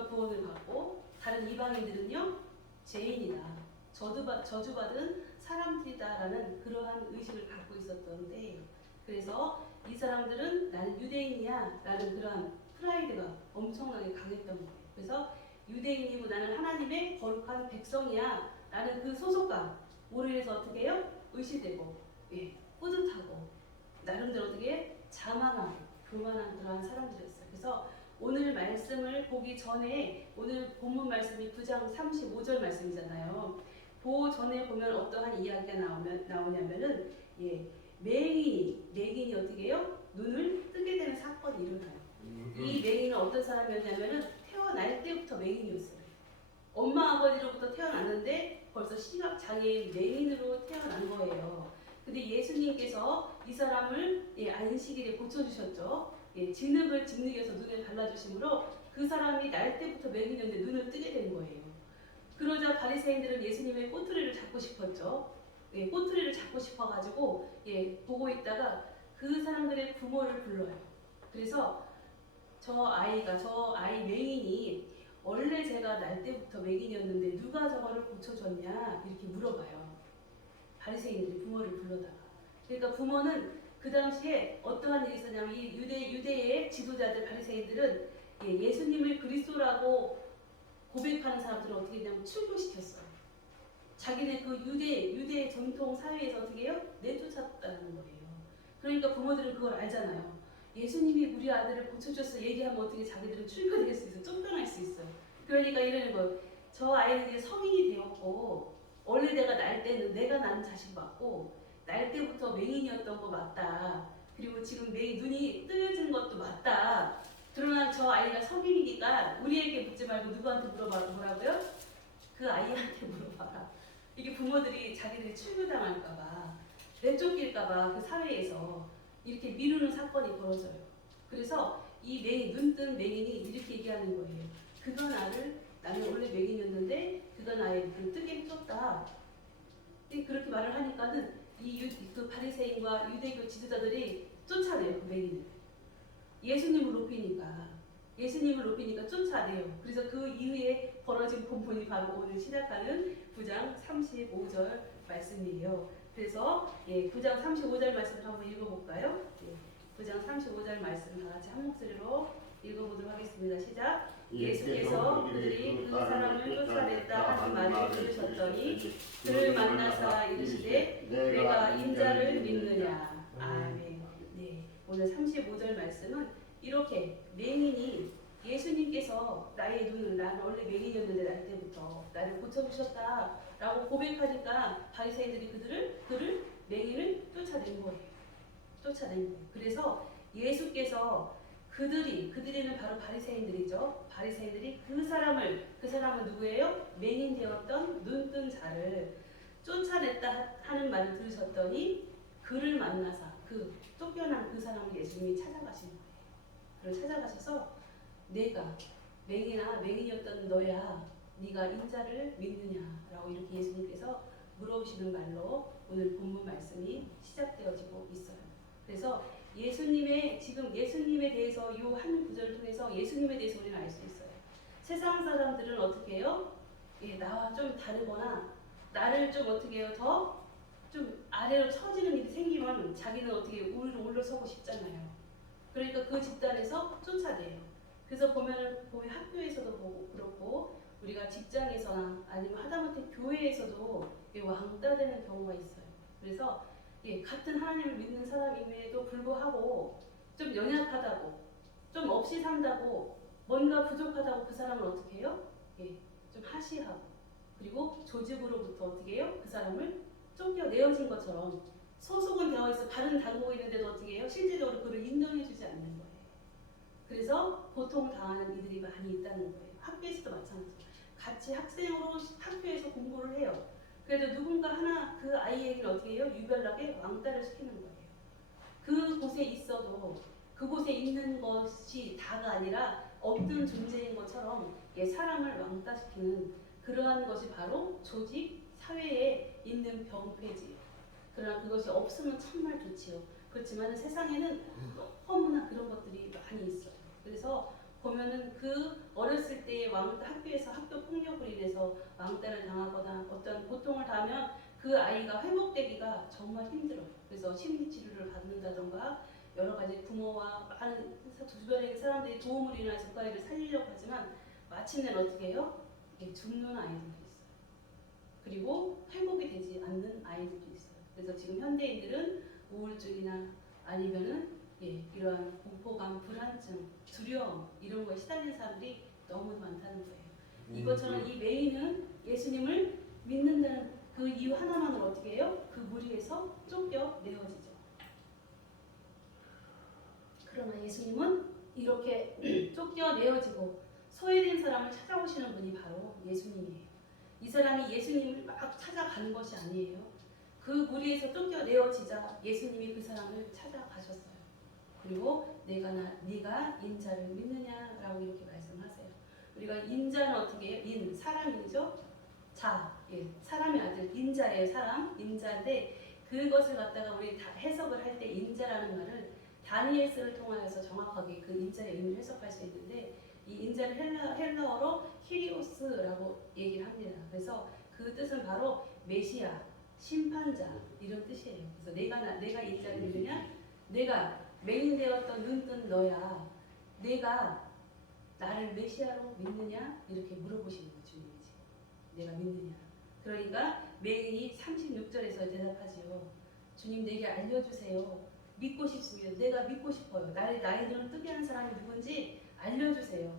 구원을 받고 다른 이방인들은요 죄인이다, 저주받은 사람들이다라는 그러한 의식을 갖고 있었던데, 그래서 이 사람들은 나는 유대인이야 라는 그러한 프라이드가 엄청나게 강했던 거예요. 그래서 유대인이고 나는 하나님의 거룩한 백성이야 라는 그 소속감으로 인해서 어떻게 해요? 의시되고 뿌듯하고 나름대로 어떻게 자만하고 교만한 그러한 사람들이었어요. 그래서 오늘 말씀을 보기 전에, 오늘 본문 말씀이 9장 35절 말씀이잖아요. 그 전에 보면 어떠한 이야기가 나오냐면은 맹인이 어떻게 해요? 눈을 뜨게 되는 사건이 일어나요. 이 맹인은 어떤 사람이었냐면은 태어날 때부터 맹인이었어요. 엄마 아버지로부터 태어났는데 벌써 시각장애인 맹인으로 태어난 거예요. 근데 예수님께서 이 사람을 안식일에 고쳐주셨죠. 진흙을 짓누겨서 눈에 발라주심으로 그 사람이 날 때부터 맹인이었는데 눈을 뜨게 된 거예요. 그러자 바리새인들은 예수님의 꼬투리를 잡고 싶었죠. 꼬투리를 잡고 싶어가지고 보고 있다가 그 사람들의 부모를 불러요. 그래서 저 아이 맹인이 원래 제가 날 때부터 맹인이었는데 누가 저거를 고쳐줬냐 이렇게 물어봐요. 바리새인들이 부모를 불러다가. 그러니까 부모는 그 당시에 어떠한 일이 있었냐면 이 유대의 지도자들 바리새인들은 예수님을 그리스도라고 고백하는 사람들을 어떻게 했냐면 출교시켰어요. 자기네 그 유대 전통 사회에서 어떻게 해요? 내쫓았다는 거예요. 그러니까 부모들은 그걸 알잖아요. 예수님이 우리 아들을 고쳐줬어 얘기하면 어떻게 자기들은 출교될 수 있어, 쫓겨날 수 있어요. 그러니까 이러는 거예요. 저 아이는 이제 성인이 되었고 원래 내가 낳은 자식 맞고 날 때부터 맹인이었던 거 맞다. 그리고 지금 눈이 뜨여진 것도 맞다. 그러나 저 아이가 성인이니까 우리에게 묻지 말고 누구한테 물어보라고요? 그 아이한테 물어봐라. 이게 부모들이 자기들이 출교당할까봐 내쫓길까봐 그 사회에서 이렇게 미루는 사건이 벌어져요. 그래서 이 눈뜬 맹인이 이렇게 얘기하는 거예요. 나는 원래 맹인이었는데 그가 나의 눈을 뜨게 해줬다. 그렇게 말을 하니까는 그 바리새인과 유대교 지도자들이 쫓아내요. 그 맹인을. 예수님을 높이니까 쫓아내요. 그래서 그 이후에 벌어진 본문이 바로 오늘 시작하는 9장 35절 말씀이에요. 그래서 9장 35절 말씀을 한번 읽어볼까요? 9장 35절 말씀 다 같이 한 목소리로 읽어보도록 하겠습니다. 시작. 예수께서 그들이 그 사람을 쫓아냈다 하는 말을 들으셨더니 그를 만나사 이르시되 내가 인자를 믿느냐. 아멘. 오늘 35절 말씀은 이렇게 맹인이 예수님께서 나는 원래 맹인이었는데 날 때부터 나를 고쳐주셨다라고 고백하니까 바리새인들이 그를 맹인을 쫓아낸 거예요. 그래서 예수께서 그들이는 바로 바리새인들이죠. 바리새인들이 그 사람은 누구예요? 맹인 되었던 눈뜬 자를 쫓아냈다 하는 말을 들으셨더니 그를 만나사 쫓겨난 그 사람을 예수님이 찾아가신 거예요. 그를 찾아가셔서 내가 맹인이었던 너야, 네가 인자를 믿느냐라고 이렇게 예수님께서 물어보시는 말로 오늘 본문 말씀이 시작되어지고 있어요. 그래서 예수님에 대해서 이 한 구절을 통해서 예수님에 대해서 우리는 알 수 있어요. 세상 사람들은 어떻게 해요? 나와 좀 다르거나 나를 좀 어떻게 해요? 더 좀 아래로 처지는 일이 생기면 자기는 어떻게 위로 올라서고 싶잖아요. 그러니까 그 집단에서 쫓아내요. 그래서 보면 학교에서도 그렇고 우리가 직장에서나 아니면 하다못해 교회에서도 왕따되는 경우가 있어요. 그래서 같은 하나님을 믿는 사람임에도 불구하고 좀 연약하다고, 좀 없이 산다고, 뭔가 부족하다고 그 사람을 어떻게 해요? 좀 하시하고, 그리고 조직으로부터 어떻게 해요? 그 사람을 쫓겨내어진 것처럼 소속은 되어 있어 발은 담그고 있는데도 어떻게 해요? 실제적으로 그를 인정해주지 않는 거예요. 그래서 고통당하는 이들이 많이 있다는 거예요. 학교에서도 마찬가지예요. 같이 학생으로 학교에서 공부를 해요. 그래도 누군가 하나 그 아이에게는 어떻게 해요? 유별나게 왕따를 시키는 거예요. 그곳에 있어도 그곳에 있는 것이 다가 아니라 없던 존재인 것처럼 사람을 왕따시키는 그러한 것이 바로 조직, 사회에 있는 병폐지예요. 그러나 그것이 없으면 정말 좋지요. 그렇지만 세상에는 너무나 그런 것들이 많이 있어요. 그래서 보면은 그 어렸을 때의 학교에서 학교 폭력으로 인해서 왕따를 당하거나 어떤 고통을 당하면 그 아이가 회복되기가 정말 힘들어요. 그래서 심리치료를 받는다던가 여러 가지 부모와 많은 주변의 사람들이 도움을 인해서 그 아이를 살리려고 하지만 마침내는 어떻게 해요? 죽는 아이들도 있어요. 그리고 회복이 되지 않는 아이들도 있어요. 그래서 지금 현대인들은 우울증이나 아니면은 이러한 공포감, 불안증, 두려움 이런 거에 시달리는 사람들이 너무 많다는 거예요. 이것처럼 이 맹인은 예수님을 믿는다는 그 이유 하나만으로 어떻게 해요? 그 무리에서 쫓겨내어지죠. 그러나 예수님은 이렇게 쫓겨내어지고 소외된 사람을 찾아오시는 분이 바로 예수님이에요. 이 사람이 예수님을 막 찾아가는 것이 아니에요. 그 무리에서 쫓겨내어지자 예수님이 그 사람을 찾아가셨어요. 그리고 네가 인자를 믿느냐라고 이렇게 말씀하세요. 우리가 인자는 어떻게 해요? 인 사람이죠. 자, 사람의 아들 인자예요. 사람 인자인데 그것을 갖다가 우리 다 해석을 할 때 인자라는 말을 다니엘서를 통하여서 정확하게 그 인자의 의미를 해석할 수 있는데 이 인자를 헬라어로 히리오스라고 얘기를 합니다. 그래서 그 뜻은 바로 메시아, 심판자 이런 뜻이에요. 그래서 내가 인자를 믿느냐? 내가 맹인되었던 눈뜬 너야. 내가 나를 메시아로 믿느냐? 이렇게 물어보시는 거예요. 주님이 지금. 내가 믿느냐? 그러니까 맹인이 36절에서 대답하지요. 주님 내게 알려주세요. 믿고 싶습니다. 내가 믿고 싶어요. 나의 눈을 뜨게 한 사람이 누군지 알려주세요.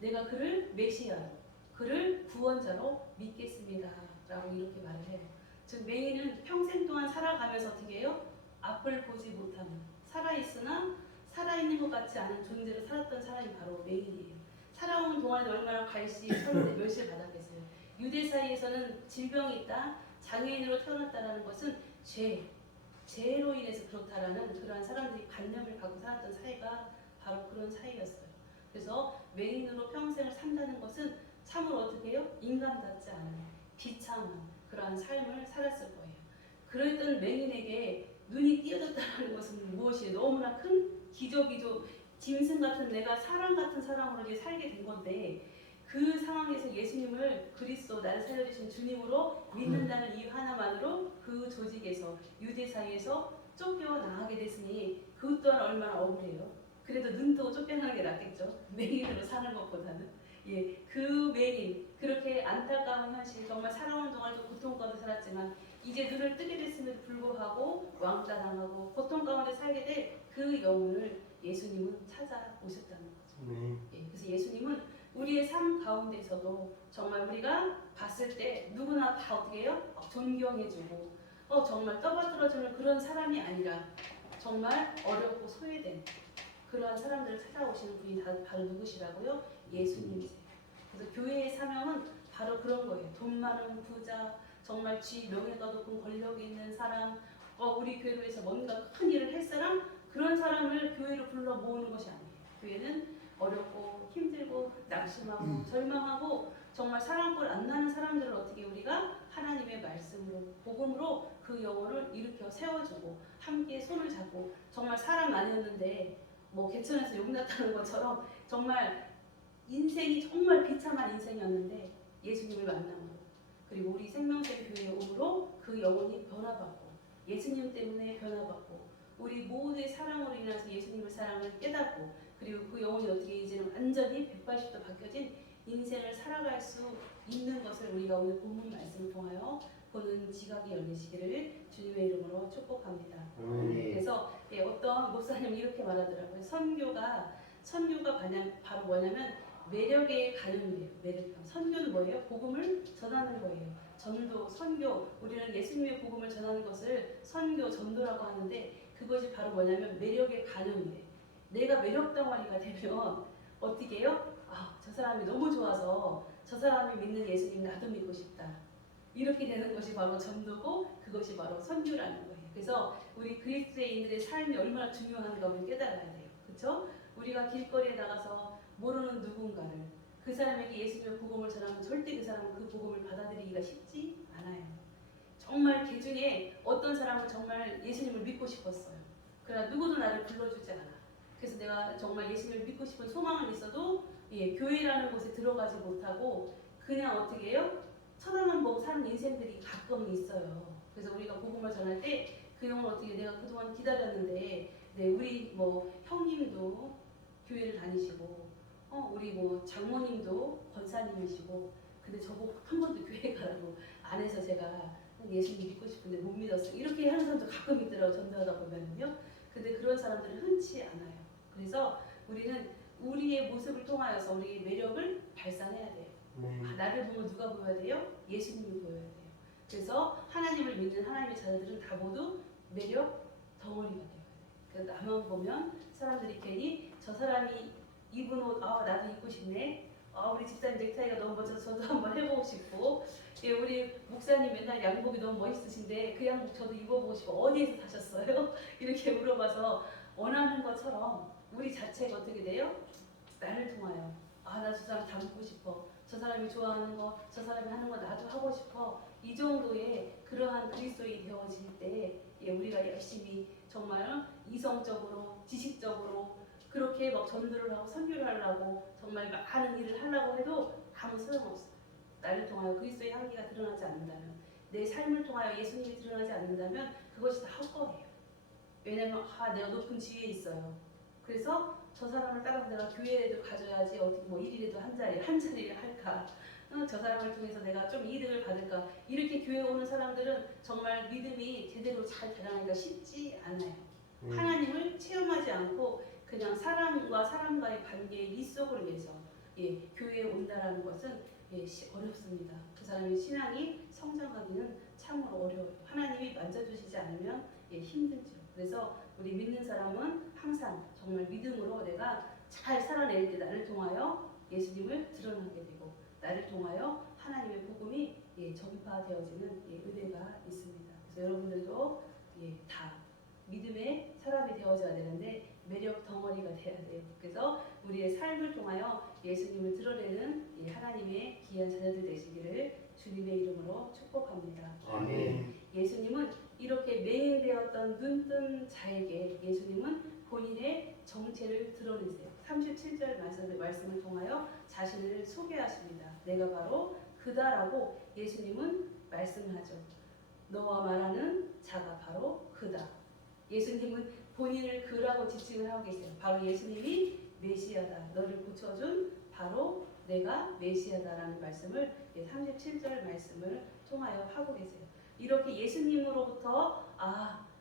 내가 그를 메시아로, 그를 구원자로 믿겠습니다. 라고 이렇게 말을 해요. 즉 맹인은 평생 동안 살아가면서 어떻게 해요? 앞을 보지 못하는, 살아있으나 살아있는 것 같지 않은 존재로 살았던 사람이 바로 맹인이에요. 살아온 동안에 얼마나 갈시, 서른에 멸시를 받았겠어요. 유대 사이에서는 질병이 있다, 장애인으로 태어났다는 것은 죄로 인해서 그렇다라는 그러한 사람들이 관념을 갖고 살았던 사회가 바로 그런 사회였어요. 그래서 맹인으로 평생을 산다는 것은 참으로 어떻게 해요? 인간답지 않은 비참한 그러한 삶을 살았을 거예요. 그랬던 맹인에게 눈이 띄어졌다는 것은 무엇이에요? 너무나 큰 기적이죠. 짐승 같은 내가 사람 같은 사람으로 이제 살게 된 건데 그 상황에서 예수님을 그리스도 나를 살려주신 주님으로 믿는다는 이유 하나만으로 그 조직에서 유대 사이에서 쫓겨나가게 됐으니 그것 또한 얼마나 억울해요. 그래도 눈 뜨고 쫓겨나는 게 낫겠죠. 맹인으로 사는 것보다는. 그 맹인 그렇게 안타까운 현실 정말 살아오는 동안 좀 고통 가운데 살았지만 이제 눈을 뜨게 됐음에도 불구하고 왕따당하고 고통 가운데 살게 될 그 영혼을 예수님은 찾아오셨다는 거죠. 그래서 예수님은 우리의 삶 가운데서도 정말 우리가 봤을 때 누구나 다 어떻게 해요? 존경해주고 정말 떠받들어주는 그런 사람이 아니라 정말 어렵고 소외된 그러한 사람들을 찾아오시는 분이 바로 누구시라고요? 예수님이세요. 그래서 교회의 사명은 바로 그런 거예요. 돈 많은 부자, 정말 명예가 높은 권력이 있는 사람, 우리 교회로 해서 뭔가 큰 일을 할 사람, 그런 사람을 교회로 불러 모으는 것이 아니에요. 교회는 어렵고 힘들고 낙심하고 절망하고 정말 사랑꼴 안 나는 사람들을 어떻게 우리가 하나님의 말씀으로 복음으로 그 영혼을 일으켜 세워주고 함께 손을 잡고 정말 사람 아니었는데 개천에서 용났다는 것처럼 정말 인생이 정말 비참한 인생이었는데 예수님을 만남으로 그리고 우리 생명샘 교회에 오므로 그 영혼이 변화받고 예수님 때문에 변화받고 우리 모두의 사랑으로 인해서 예수님의 사랑을 깨닫고 그리고 그 영혼이 어떻게 이제는 완전히 180도 바뀌어진 인생을 살아갈 수 있는 것을 우리가 오늘 본문 말씀을 통하여 보는 지각이 열리시기를 주님의 이름으로 축복합니다. 그래서 어떤 목사님이 이렇게 말하더라고요. 선교가 바로 뭐냐면 매력의 가늠이에요. 매력감. 선교는 뭐예요? 복음을 전하는 거예요. 전도, 선교. 우리는 예수님의 복음을 전하는 것을 선교, 전도라고 하는데 그것이 바로 뭐냐면 매력의 가늠이에요. 내가 매력 덩어리가 되면 어떻게 해요? 저 사람이 너무 좋아서 저 사람이 믿는 예수님 나도 믿고 싶다. 이렇게 되는 것이 바로 전도고 그것이 바로 선교라는 거예요. 그래서 우리 그리스도인들의 삶이 얼마나 중요한가 우리 깨달아야 돼요. 그렇죠? 우리가 길거리에 나가서 모르는 누군가를 그 사람에게 예수님의 복음을 전하면 절대 그 사람은 그 복음을 받아들이기가 쉽지 않아요. 정말 그 중에 어떤 사람은 정말 예수님을 믿고 싶었어요. 그러나 누구도 나를 불러주지 않아. 그래서 내가 정말 예수님을 믿고 싶은 소망은 있어도 교회라는 곳에 들어가지 못하고 그냥 어떻게 해요? 쳐다만 보고 사는 인생들이 가끔 있어요. 그래서 우리가 복음을 전할 때 그 영혼 어떻게 내가 그동안 기다렸는데 우리 형님도 교회를 다니시고 우리 장모님도 권사님이시고 근데 저보고 한 번도 교회 가라고 안 해서 제가 예수님 믿고 싶은데 못 믿었어요. 이렇게 하는 사람도 가끔 있더라고요. 전도하다 보면요. 근데 그런 사람들은 흔치 않아요. 그래서 우리는 우리의 모습을 통하여서 우리의 매력을 발산해야 돼요. 나를 보면 누가 보여야 돼요? 예수님이 보여야 돼요. 그래서 하나님을 믿는 하나님의 자녀들은 다 모두 매력 덩어리가 돼요. 그래서 나만 보면 사람들이 괜히 저 사람이 입은 옷 나도 입고 싶네. 우리 집사님 넥타이가 너무 멋져서 저도 한번 해보고 싶고 우리 목사님 맨날 양복이 너무 멋있으신데 그 양복 저도 입어보고 싶고 어디에서 사셨어요? 이렇게 물어봐서 원하는 것처럼 우리 자체가 어떻게 돼요? 나를 통하여 나 저 사람 닮고 싶어. 저 사람이 좋아하는 거, 저 사람이 하는 거 나도 하고 싶어. 이 정도의 그러한 그리스도인이 되어질 때 우리가 열심히 정말 이성적으로, 지식적으로 그렇게 막 전도를 하고 선교를 하려고 정말 많은 일을 하려고 해도 아무 소용없어요. 나를 통하여 그리스도의 향기가 드러나지 않는다면, 내 삶을 통하여 예수님이 드러나지 않는다면 그것이 다 헛거예요. 왜냐면 내가 높은 지위에 있어요. 그래서 저 사람을 따라서 내가 교회에도 가져야지 어떻게 뭐 일이라도 한 자리를 할까? 저 사람을 통해서 내가 좀 이득을 받을까? 이렇게 교회 오는 사람들은 정말 믿음이 제대로 잘 자라나기가 쉽지 않아요. 하나님을 체험하지 않고 그냥 사람과 사람과의 관계의 미속을 위해서 교회에 온다라는 것은 어렵습니다. 그 사람의 신앙이 성장하기는 참으로 어려워요. 하나님이 만져주시지 않으면 힘들죠. 그래서 우리 믿는 사람은 항상 정말 믿음으로 내가 잘 살아낼 때 나를 통하여 예수님을 드러나게 되고 나를 통하여 하나님의 복음이 전파되어지는 은혜가 있습니다. 그래서 여러분들도 다 믿음의 사람이 되어져야 되는데 매력 덩어리가 돼야 돼요. 그래서 우리의 삶을 통하여 예수님을 드러내는 하나님의 귀한 자녀들 되시기를 주님의 이름으로 축복합니다. 아멘. 예수님은 이렇게 맹인되었던 눈뜬 자에게 예수님은 본인의 정체를 드러내세요. 37절 말씀을 통하여 자신을 소개하십니다. 내가 바로 그다라고 예수님은 말씀하죠. 너와 말하는 자가 바로 그다. 예수님은 본인을 그라고 지칭을 하고 계세요. 바로 예수님이 메시아다. 너를 고쳐준 바로 내가 메시아다라는 말씀을 37절 말씀을 통하여 하고 계세요. 이렇게 예수님으로부터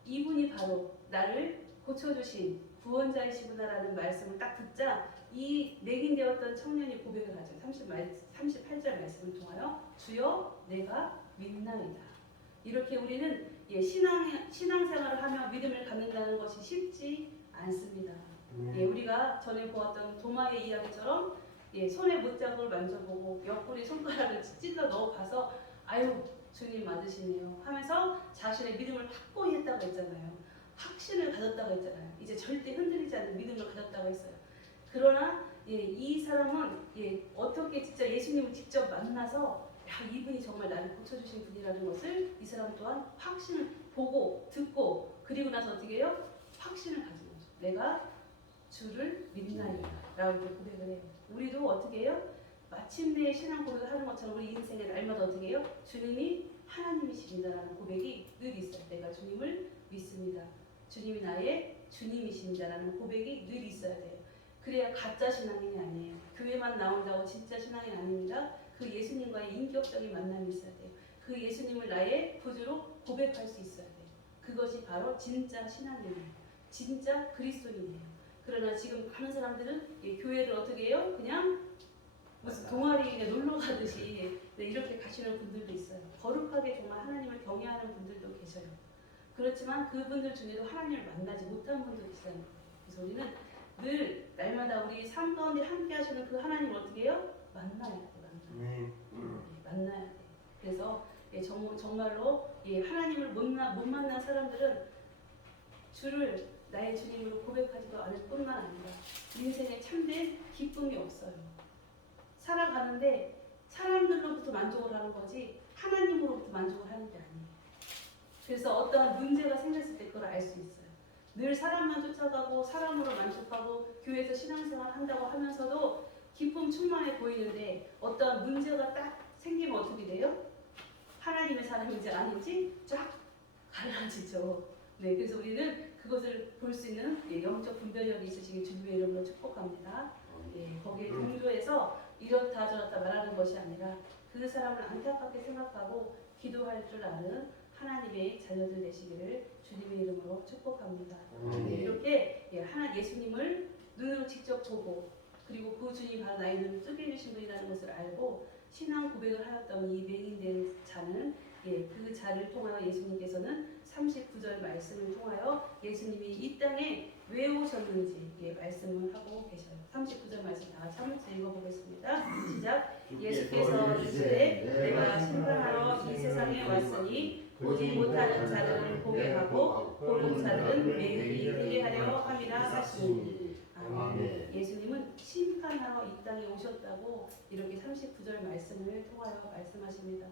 이분이 바로 나를 고쳐주신 구원자이시구나라는 말씀을 딱 듣자 이 맹인되었던 청년이 고백을 하죠. 38절 말씀을 통하여 주여 내가 믿나이다. 이렇게 우리는 신앙생활을 하며 믿음을 갖는다는 것이 쉽지 않습니다. 우리가 전에 보았던 도마의 이야기처럼 손에 못자국을 만져보고 옆구리 손가락을 찔러 넣어봐서 아유 주님 맞으시네요 하면서 자신의 믿음을 확고히 했다고 했잖아요. 확신을 가졌다고 했잖아요. 이제 절대 흔들리지 않는 믿음을 가졌다고 했어요. 그러나 이 사람은 어떻게 진짜 예수님을 직접 만나서 이분이 정말 나를 고쳐주신 분이라는 것을 이 사람 또한 확신을 보고 듣고 그리고 나서 어떻게 해요? 확신을 가진 거죠. 내가 주를 믿나이다 라고 고백을 해요. 우리도 어떻게 해요? 마침내 신앙 고백을 하는 것처럼 우리 인생의 날마다 어떻게 해요? 주님이 하나님이십니다라는 고백이 늘 있어요. 내가 주님을 믿습니다. 주님이 나의 주님이십니다라는 고백이 늘 있어야 돼요. 그래야 가짜 신앙인이 아니에요. 교회만 나온다고 진짜 신앙인 아닙니다. 그 예수님과의 인격적인 만남이 있어야 돼요. 그 예수님을 나의 구주로 고백할 수 있어야 돼요. 그것이 바로 진짜 신앙인이에요. 진짜 그리스도인이에요. 그러나 지금 많은 사람들은 교회를 어떻게 해요? 그냥 무슨 동아리에 놀러 가듯이 이렇게 가시는 분들도 있어요. 거룩하게 정말 하나님을 경외하는 분들도 계셔요. 그렇지만 그분들 중에도 하나님을 만나지 못한 분들도 있어요. 그래서 우리는 늘 날마다 우리 삶 가운데 함께 하시는 그 하나님을 어떻게 해요? 만나야 돼요. 만나야 돼요. 그래서 정말로 하나님을 못 만난 사람들은 주를 나의 주님으로 고백하지도 않을 뿐만 아니라 인생에 참된 기쁨이 없어요. 살아가는데 사람들로부터 만족을 하는 거지 하나님으로부터 만족을 하는 게 아니에요. 그래서 어떠한 문제가 생겼을 때 그걸 알 수 있어요. 늘 사람만 쫓아가고 사람으로 만족하고 교회에서 신앙생활 한다고 하면서도 기쁨 충만해 보이는데 어떠한 문제가 딱 생기면 어떻게 돼요? 하나님의 사람인지 아닌지 쫙 갈라지죠. 그래서 우리는 그것을 볼 수 있는 영적 분별력이 있으시길 주님의 이름으로 축복합니다. 거기에 동조해서 이렇다 저렇다 말하는 것이 아니라 그 사람을 안타깝게 생각하고 기도할 줄 아는 하나님의 자녀들 되시기를 주님의 이름으로 축복합니다. 이렇게 예수님을 눈으로 직접 보고 그리고 그 주님이 바로 나의 눈을 뜨게 해주신 분이라는 것을 알고 신앙 고백을 하였던 이 맹인된 자는 그 자를 통하여 예수님께서는 39절 말씀을 통하여 예수님이 이 땅에 왜 오셨는지 말씀을 하고 계셔요. 39절 말씀 다 같이 한번 읽어보겠습니다. 시작. 예수께서 이르시되 내가 심판하러 이 세상에 왔으니 보지 못하는 자들은 보게 하고 보는 자들은 매일이 되게 하려 함이라 하시니. 아멘. 예수님은 심판하러 이 땅에 오셨다고 이렇게 39절 말씀을 통하여 말씀하십니다.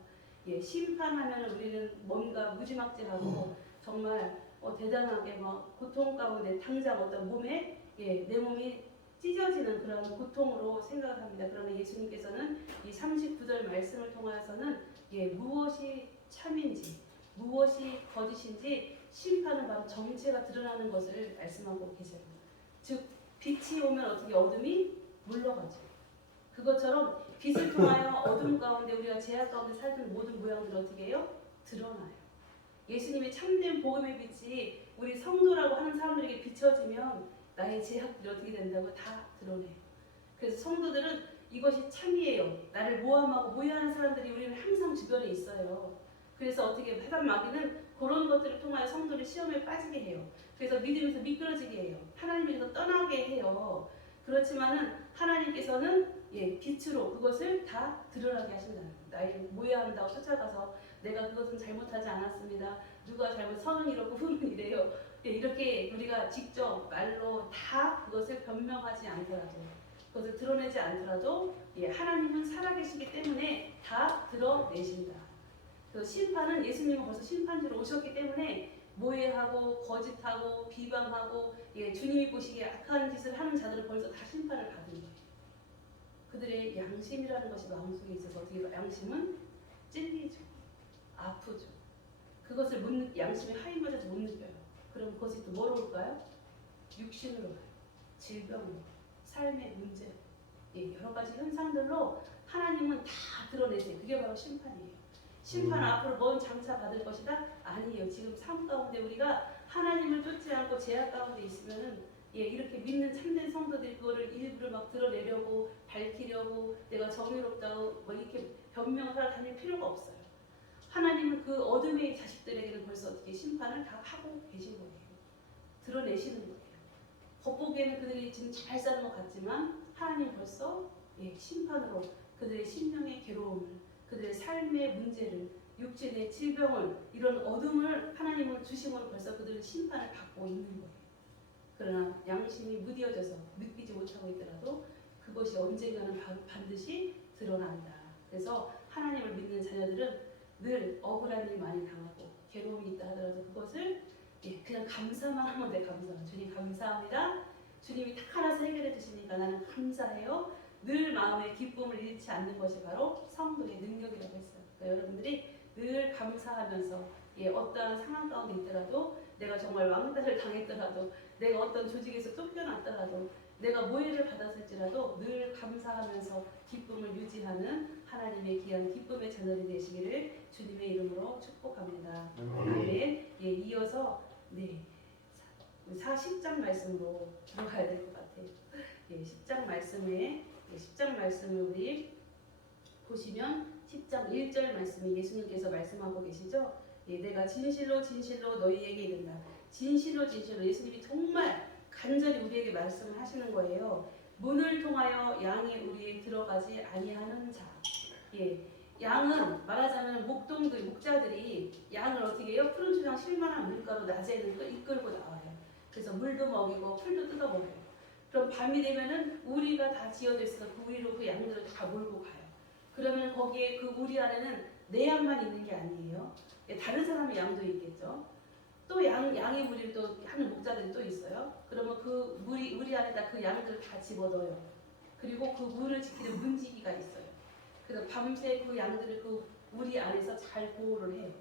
예, 심판하면 우리는 뭔가 무지막지하고 정말 대단하게 막 고통 가운데 당장 어떤 몸에 내 몸이 찢어지는 그런 고통으로 생각을 합니다. 그러나 예수님께서는 이 39절 말씀을 통하여서는 무엇이 참인지 무엇이 거짓인지 심판은 바로 정체가 드러나는 것을 말씀하고 계세요. 즉 빛이 오면 어떻게 어둠이 물러가죠. 그것처럼 빛을 통하여 어둠 가운데 우리가 죄악 가운데 살던 모든 모양들을 어떻게 해요? 드러나요. 예수님의 참된 복음의 빛이 우리 성도라고 하는 사람들에게 비춰지면 나의 죄악들이 어떻게 된다고 다 드러내요. 그래서 성도들은 이것이 참이에요. 나를 모함하고 모해하는 사람들이 우리는 항상 주변에 있어요. 그래서 어떻게 사단 마귀는 그런 것들을 통하여 성도를 시험에 빠지게 해요. 그래서 믿음에서 미끄러지게 해요. 하나님에서 떠나게 해요. 그렇지만은 하나님께서는 빛으로 그것을 다 드러나게 하신다. 나를 모해한다고 쫓아가서 내가 그것은 잘못하지 않았습니다. 누가 잘못 선은 이렇고 후는 이래요. 이렇게 우리가 직접 말로 다 그것을 변명하지 않더라도 그것을 드러내지 않더라도 하나님은 살아계시기 때문에 다 드러내신다. 그 심판은 예수님은 벌써 심판주로 오셨기 때문에 모해하고 거짓하고 비방하고 주님이 보시기에 악한 짓을 하는 자들은 벌써 다 심판을 받은 거예요. 그들의 양심이라는 것이 마음속에 있어서 어떻게 양심은 찔리죠. 아프죠. 그것을 양심이 하인 맞아서 못 느껴요. 그럼 그것이 또 뭐로 올까요? 육신으로 가요. 질병으로, 삶의 문제, 여러 가지 현상들로 하나님은 다 드러내세요. 그게 바로 심판이에요. 심판 앞으로 뭔 장차 받을 것이다? 아니에요. 지금 삶 가운데 우리가 하나님을 쫓지 않고 죄악 가운데 있으면은 이렇게 믿는 참된 성도들이 그거를 일부러 막 드러내려고 밝히려고 내가 정의롭다고 뭐 이렇게 변명을 다닐 필요가 없어요. 하나님은 그 어둠의 자식들에게는 벌써 어떻게 심판을 다 하고 계신 거예요. 드러내시는 거예요. 겉보기에는 그들이 지금 잘 사는 것 같지만 하나님 벌써 심판으로 그들의 심령의 괴로움을 그들의 삶의 문제를 육신의 질병을 이런 어둠을 하나님은 주심으로 벌써 그들은 심판을 받고 있는 거예요. 그러나 양심이 무뎌져서 느끼지 못하고 있더라도 그것이 언젠가는 반드시 드러난다. 그래서 하나님을 믿는 자녀들은 늘 억울한 일 많이 당하고 괴로움이 있다 하더라도 그것을 그냥 감사만 하면 돼. 감사. 주님 감사합니다. 주님이 딱 하나서 해결해 주시니까 나는 감사해요. 늘 마음의 기쁨을 잃지 않는 것이 바로 성도의 능력이라고 했어요. 그러니까 여러분들이 늘 감사하면서 어떠한 상황 가운데 있더라도 내가 정말 왕따를 당했더라도 내가 어떤 조직에서 쫓겨났더라도 내가 모해를 받았을지라도 늘 감사하면서 기쁨을 유지하는 하나님의 귀한 기쁨의 자녀들이 되시기를 주님의 이름으로 축복합니다. 아멘. 이어서 10장 말씀으로 들어가야 될 것 같아요. 10장 말씀을 우리 보시면 10장 1절 말씀이 예수님께서 말씀하고 계시죠. 내가 진실로 진실로 너희에게 이른다. 진실로 진실로 예수님이 정말 간절히 우리에게 말씀을 하시는 거예요. 문을 통하여 양이 우리에 들어가지 아니하는 자. 양은 말하자면 목자들이 양을 어떻게 해요? 푸른 초장 실만한 물가로 낮에는 이끌고 나와요. 그래서 물도 먹이고 풀도 뜯어 먹어요. 그럼 밤이 되면은 우리가 다 지어져 있어서 그 우리로 그 양들을 다 몰고 가요. 그러면 거기에 그 우리 안에는 내 양만 있는 게 아니에요. 다른 사람의 양도 있겠죠. 또 양의 무리를 또 하는 목자들이 또 있어요. 그러면 그 우리 안에다 그 양들을 다 집어넣어요. 그리고 그 문을 지키는 문지기가 있어요. 그래서 밤새 그 양들을 그 우리 안에서 잘 보호를 해요.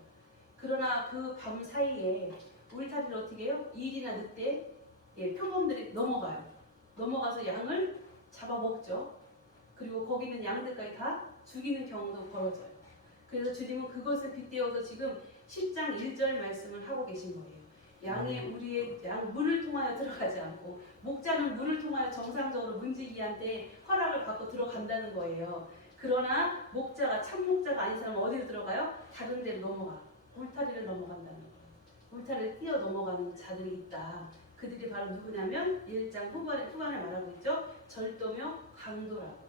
그러나 그 밤 사이에 울타리를 어떻게 해요? 일이나 늑대, 표범들이 넘어가서 양을 잡아먹죠. 그리고 거기 있는 양들까지 다 죽이는 경우도 벌어져요. 그래서 주님은 그것을 빗대어서 지금 10장 1절 말씀을 하고 계신 거예요. 우리의 양 문을 통하여 들어가지 않고 목자는 문을 통하여 정상적으로 문지기한테 허락을 받고 들어간다는 거예요. 그러나 참 목자가 아닌 사람은 어디로 들어가요? 다른 데로 넘어가. 울타리를 넘어간다는 거예요. 울타리를 뛰어 넘어가는 자들이 있다. 그들이 바로 누구냐면 1장 후반에 말하고 있죠. 절도며 강도라고.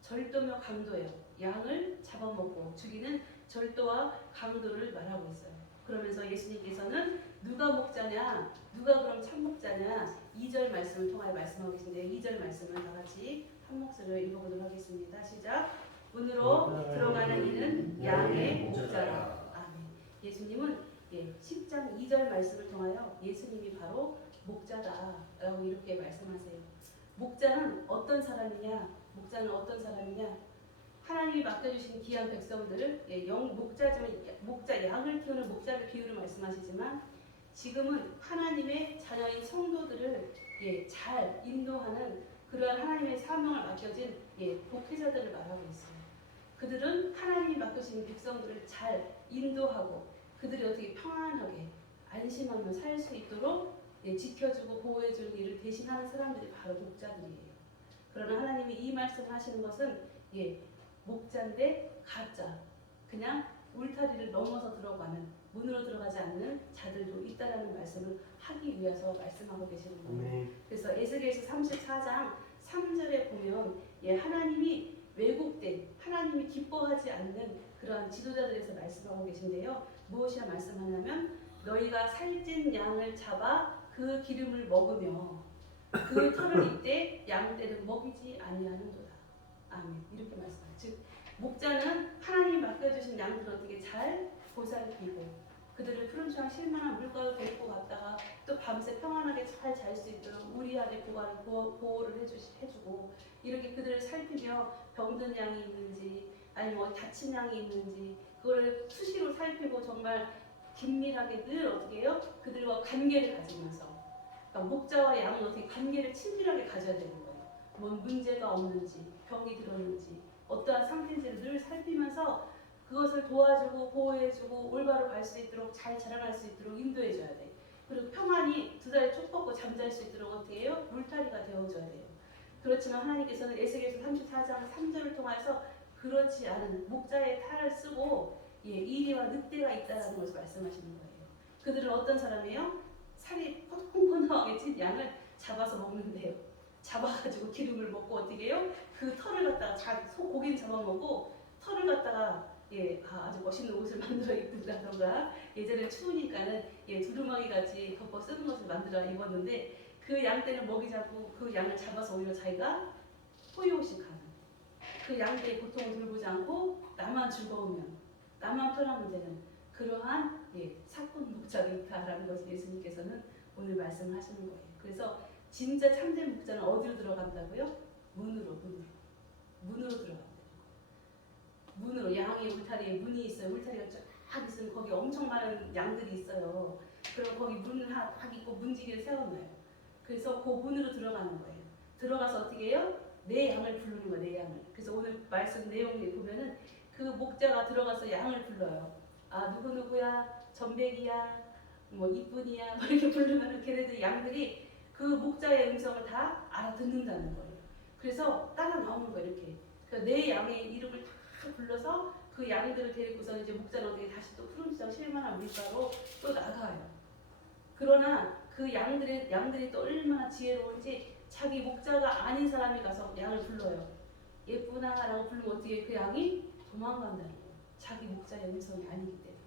절도며 강도예요. 양을 잡아먹고 죽이는 절도와 강도를 말하고 있어요. 그러면서 예수님께서는 누가 목자냐, 누가 그럼 참목자냐 2절 말씀을 통하여 말씀하고 계신데요. 2절 말씀을 다 같이 한 목소리로 읽어보도록 하겠습니다. 시작. 문으로 들어가는 이는 양의 목자라. 아멘. 예수님은 10장 2절 말씀을 통하여 예수님이 바로 목자다라고 이렇게 말씀하세요. 목자는 어떤 사람이냐? 목자는 어떤 사람이냐? 하나님이 맡겨주신 귀한 백성들을 목자 양을 키우는 목자를 비유로 말씀하시지만 지금은 하나님의 자녀인 성도들을 잘 인도하는 그러한 하나님의 사명을 맡겨진 목회자들을 말하고 있어요. 그들은 하나님이 맡겨주신 백성들을 잘 인도하고 그들이 어떻게 평안하게 안심하며 살 수 있도록 지켜주고 보호해주는 일을 대신하는 사람들이 바로 목자들이에요. 그러나 하나님이 이 말씀을 하시는 것은 목자인데 가짜, 그냥 울타리를 넘어서 들어가는, 문으로 들어가지 않는 자들도 있다라는 말씀을 하기 위해서 말씀하고 계시는 거예요. 그래서 에스겔서 34장 3절에 보면 하나님이 왜곡된, 하나님이 기뻐하지 않는 그러한 지도자들에서 말씀하고 계신데요. 무엇이라 말씀하냐면 너희가 살찐 양을 잡아 그 기름을 먹으며 그 털을 이때 양떼를 먹이지 아니하는도다. 아멘. 이렇게 말씀해요. 즉 목자는 하나님이 맡겨주신 양들을 어떻게 잘 보살피고 그들을 푸른 수랑 실만한 물가로 데리고 갔다가 또 밤새 평안하게 잘 잘 수 있도록 우리 안에 보호를 해주고 이렇게 그들을 살피며 병든 양이 있는지 아니면 다친 양이 있는지 그거를 수시로 살피고 정말 긴밀하게 늘 어떻게 해요? 그들과 관계를 가지면서 그러니까 목자와 양은 어떻게 관계를 친밀하게 가져야 되는 거예요. 뭔 문제가 없는지 병이 들었는지 어떠한 상태인지를 늘 살피면서 그것을 도와주고 보호해주고 올바로 갈 수 있도록 잘 자라날 수 있도록 인도해줘야 돼. 그리고 평안히 두 다리 쭉 뻗고 잠잘 수 있도록 어떻게 해요? 울타리가 되어줘야 돼요. 그렇지만 하나님께서는 에스겔서 34장 3절을 통해서 그렇지 않은 목자의 탈을 쓰고 이리와 늑대가 있다는 것을 말씀하시는 거예요. 그들은 어떤 사람이에요? 살이 펑펑펑하게 찐 양을 잡아서 먹는데요. 잡아가지고 기름을 먹고 어떻게 해요? 그 털을 갖다가 고기는 잡아먹고 털을 갖다가 아주 멋있는 옷을 만들어 입는다던가 예전에 추우니까는 두루마기 같이 덮어 쓰는 것을 만들어 입었는데 그 양떼를 먹이자고 그 양을 잡아서 오히려 자기가 포효식하는 그 양떼의 고통을 돌보지 않고 나만 즐거우면 나만 편하면 되는 그러한 사건 목자가 있다라는 것을 예수님께서는 오늘 말씀을 하시는 거예요. 그래서 진짜 참된 목자는 어디로 들어간다고요? 문으로 들어간대요. 문으로 양의 울타리에 문이 있어요. 울타리가 쫙 있으면 거기 엄청 많은 양들이 있어요. 그럼 거기 문을 딱 있고 문지기를 세워놔요. 그래서 그 문으로 들어가는 거예요. 들어가서 어떻게 해요? 내 양을 부르는 거예요. 내 양을. 그래서 오늘 말씀 내용에 보면은 그 목자가 들어가서 양을 불러요. 아 누구누구야, 전백이야, 뭐 이쁜이야 뭐 이렇게 부르면은 걔네들 양들이 그 목자의 음성을 다 알아듣는다는 거예요. 그래서 따라 나오는 거예요. 이렇게. 그러니까 내 양의 이름을 다 불러서 그 양들을 데리고서 이제 목자는 어떻게 다시 또 푸른 수장 실만한 물가로 또 나가요. 그러나 그 양들이 또 얼마나 지혜로운지 자기 목자가 아닌 사람이 가서 양을 불러요. 예쁘나라고 부르면 어떻게 그 양이 도망간다는 거예요. 자기 목자의 음성이 아니기 때문에.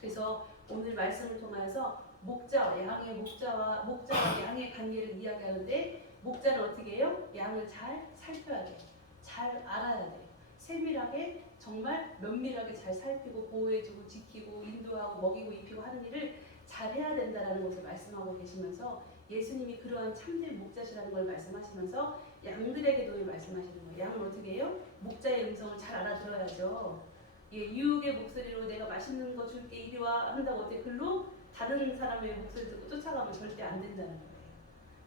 그래서 오늘 말씀을 통해서 목자와 양의 관계를 이야기하는데 목자는 어떻게 해요? 양을 잘 살펴야 돼요. 잘 알아야 돼요. 세밀하게 정말 면밀하게 잘 살피고 보호해주고 지키고 인도하고 먹이고 입히고 하는 일을 잘해야 된다는 것을 말씀하고 계시면서 예수님이 그러한 참된 목자시라는 걸 말씀하시면서 양들에게도 말씀하시는 거예요. 양은 어떻게 해요? 목자의 음성을 잘 알아들어야죠. 유혹의 목소리로 내가 맛있는 거 줄게 이리 와 한다고 어떻게 글로 다른 사람의 목소리 듣고 쫓아가면 절대 안 된다는 거예요.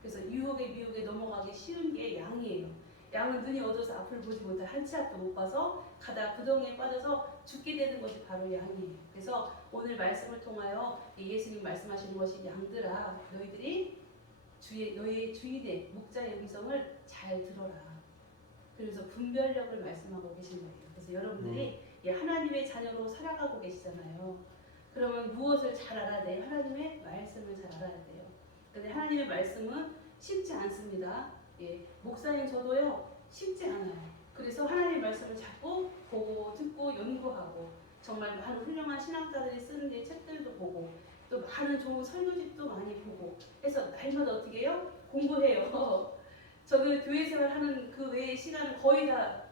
그래서 유혹의 미혹에 넘어가기 쉬운 게 양이에요. 양은 눈이 어두워서 앞을 보지 못해 한 치 앞도 못 봐서 가다가 구덩이에 빠져서 죽게 되는 것이 바로 양이에요. 그래서 오늘 말씀을 통하여 예수님 말씀하시는 것이 양들아 너희들이 너희의 주인의 목자의 음성을 잘 들어라. 그래서 분별력을 말씀하고 계신 거예요. 그래서 여러분들이 하나님의 자녀로 살아가고 계시잖아요. 그러면 무엇을 잘 알아야 돼요? 하나님의 말씀을 잘 알아야 돼요. 근데 하나님의 말씀은 쉽지 않습니다. 목사님 저도요 쉽지 않아요. 그래서 하나님의 말씀을 자꾸 보고 듣고 연구하고 정말 많은 훌륭한 신학자들이 쓰는 데 책들도 보고 또 많은 좋은 설교집도 많이 보고 해서 날마다 어떻게 해요? 공부해요. 저는 교회 생활하는 그 외의 시간은 거의 다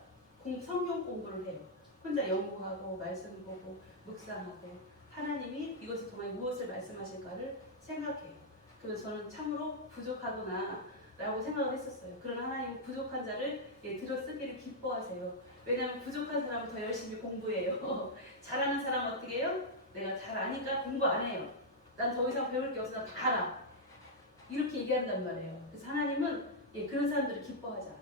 성경 공부를 해요. 혼자 연구하고 말씀 보고 묵상하고 하나님이 이것을 통해 무엇을 말씀하실까를 생각해요. 그래서 저는 참으로 부족하구나 라고 생각을 했었어요. 그러나 하나님 부족한 자를 들어쓰기를 기뻐하세요. 왜냐하면 부족한 사람은 더 열심히 공부해요. 잘하는 사람은 어떻게 해요? 내가 잘 아니까 공부 안 해요. 난 더 이상 배울 게 없어. 나 다 알아. 이렇게 얘기한단 말이에요. 그래서 하나님은 그런 사람들을 기뻐하지 않아요.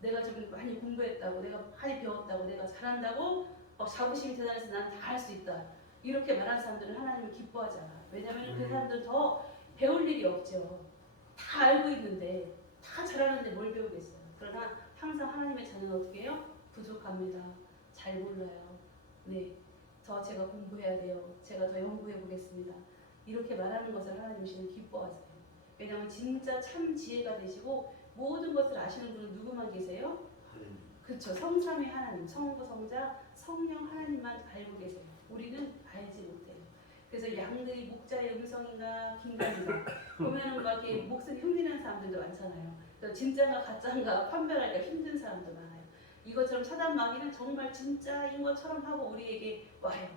내가 좀 많이 공부했다고, 내가 많이 배웠다고, 내가 잘한다고 자부심이 대단해서 난 다 할 수 있다. 이렇게 말하는 사람들은 하나님을 기뻐하지 않아요. 왜냐하면 그 사람들은 더 배울 일이 없죠. 다 알고 있는데, 다 잘하는데 뭘 배우겠어요. 그러나 항상 하나님의 자녀는 어떻게 해요? 부족합니다. 잘 몰라요. 네, 더 제가 공부해야 돼요. 제가 더 연구해 보겠습니다. 이렇게 말하는 것을 하나님이시는 기뻐하세요. 왜냐하면 진짜 참 지혜가 되시고 모든 것을 아시는 분은 누구만 계세요? 그렇죠. 성삼위 하나님, 성부, 성자, 성령 하나님만 알고 계세요. 우리는 알지 못해요. 그래서 양들이 목자의 음성인가 긴가인가 보면은 막 이렇게 목소리 흉내내는 사람들도 많잖아요. 진짜인가 가짜인가 판별하기가 힘든 사람도 많아요. 이것처럼 사단 마귀는 정말 진짜인 것처럼 하고 우리에게 와요.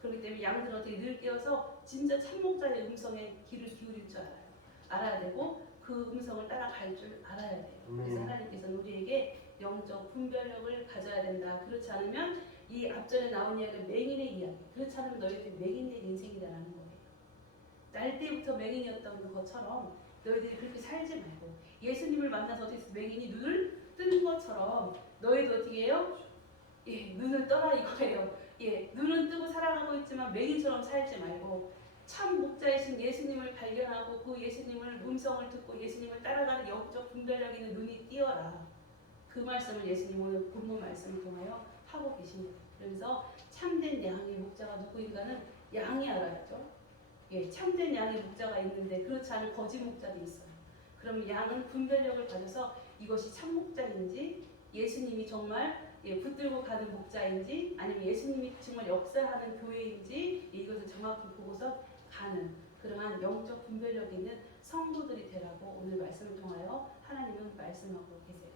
그렇기 때문에 양들은 어떻게 늘 깨어서 진짜 참목자의 음성에 귀를 기울일 줄 알아요. 알아야 되고 그 음성을 따라갈 줄 알아야 돼요. 그래서 하나님께서는 우리에게 영적 분별력을 가져야 된다. 그렇지 않으면 이 앞전에 나온 이야기는 맹인의 이야기. 그렇지 않으면 너희들이 맹인의 인생이라는 거예요. 날 때부터 맹인이었던 것처럼 너희들이 그렇게 살지 말고 예수님을 만나서 어떻게 맹인이 눈을 뜬 것처럼 너희도 어떻게 해요? 눈을 떠라 이거예요. 눈은 뜨고 살아가고 있지만 맹인처럼 살지 말고 참 목자이신 예수님을 발견하고 그 예수님을 음성을 듣고 예수님을 따라가는 영적 분별력 있는 눈이 띄어라. 그 말씀을 예수님 오늘 본문 말씀을 통하여 하고 계십니다. 그래서 참된 양의 목자가 누구인가는 양이 알아야죠. 참된 양의 목자가 있는데 그렇지 않은 거짓 목자도 있어요. 그럼 양은 분별력을 가져서 이것이 참 목자인지 예수님이 정말 붙들고 가는 목자인지 아니면 예수님이 정말 역사하는 교회인지 이것을 정확히 보고서 가는 그러한 영적 분별력 있는 성도들이 되라고 오늘 말씀을 통하여 하나님은 말씀하고 계세요.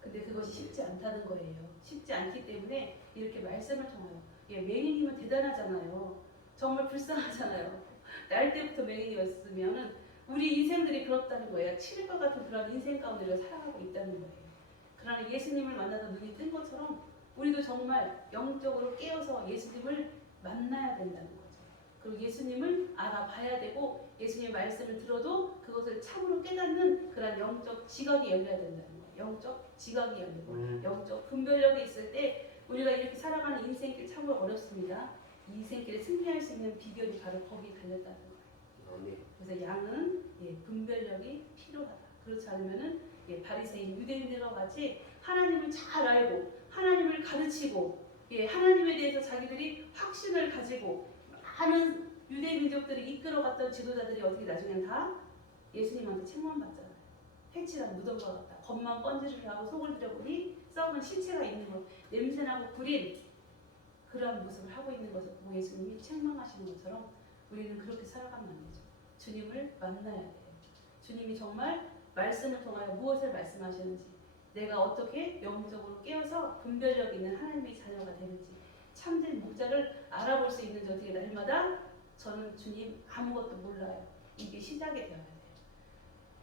근데 그것이 쉽지 않다는 거예요. 쉽지 않기 때문에 이렇게 말씀을 통하여 맹인이면 대단하잖아요. 정말 불쌍하잖아요. 날 때부터 맹인이었으면 우리 인생들이 그렇다는 거예요. 칠과 같은 그런 인생 가운데 살아가고 있다는 거예요. 그러나 예수님을 만나서 눈이 뜬 것처럼 우리도 정말 영적으로 깨어서 예수님을 만나야 된다는 거죠. 그리고 예수님을 알아봐야 되고 예수님의 말씀을 들어도 그것을 참으로 깨닫는 그런 영적 지각이 열려야 된다는 거예요. 영적 지각이 열리고 영적 분별력이 있을 때 우리가 이렇게 살아가는 인생길 참으로 어렵습니다. 이 인생길에 승리할 수 있는 비결이 바로 거기에 달렸다는 거예요. 그래서 양은 분별력이 필요하다. 그렇지 않으면은 바리새인 유대인들과 같이 하나님을 잘 알고 하나님을 가르치고 하나님에 대해서 자기들이 확신을 가지고 많은 유대 민족들이 이끌어갔던 지도자들이 어떻게 나중엔 다 예수님한테 책망받잖아요. 회칠한 무덤과 같다. 겉만 번지르르 하고 속을 들여보니 썩은 시체가 있는 것, 냄새나고 구린 그러한 모습을 하고 있는 것을 보고 예수님이 책망하시는 것처럼 우리는 그렇게 살아가면 안 되죠. 주님을 만나야 돼요. 주님이 정말 말씀을 통하여 무엇을 말씀하시는지 내가 어떻게 영적으로 깨어서 분별력 있는 하나님의 자녀가 되는지 참된 목자를 알아볼 수 있는지 어떻게 날마다 저는 주님 아무것도 몰라요. 이게 시작이 되어야 돼요.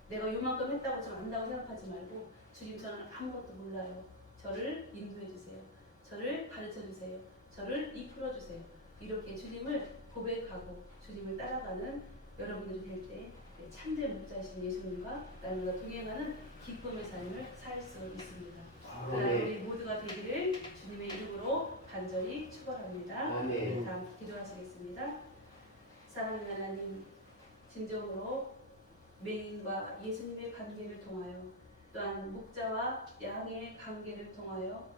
내가 요만큼 했다고 좀 안다고 생각하지 말고 주님 저는 아무것도 몰라요. 저를 인도해 주세요. 저를 가르쳐 주세요. 저를 이끌어 주세요. 이렇게 주님을 고백하고 주님을 따라가는 여러분들이 될 때 참된 목자이신 예수님과 날마다 동행하는 기쁨의 삶을 살 수 있습니다. 그러나 우리 모두가 되기를 주님의 이름으로 간절히 축원합니다. 다음 기도하시겠습니다. 사랑하는 하나님, 진정으로 맹인과 예수님의 관계를 통하여 또한 목자와 양의 관계를 통하여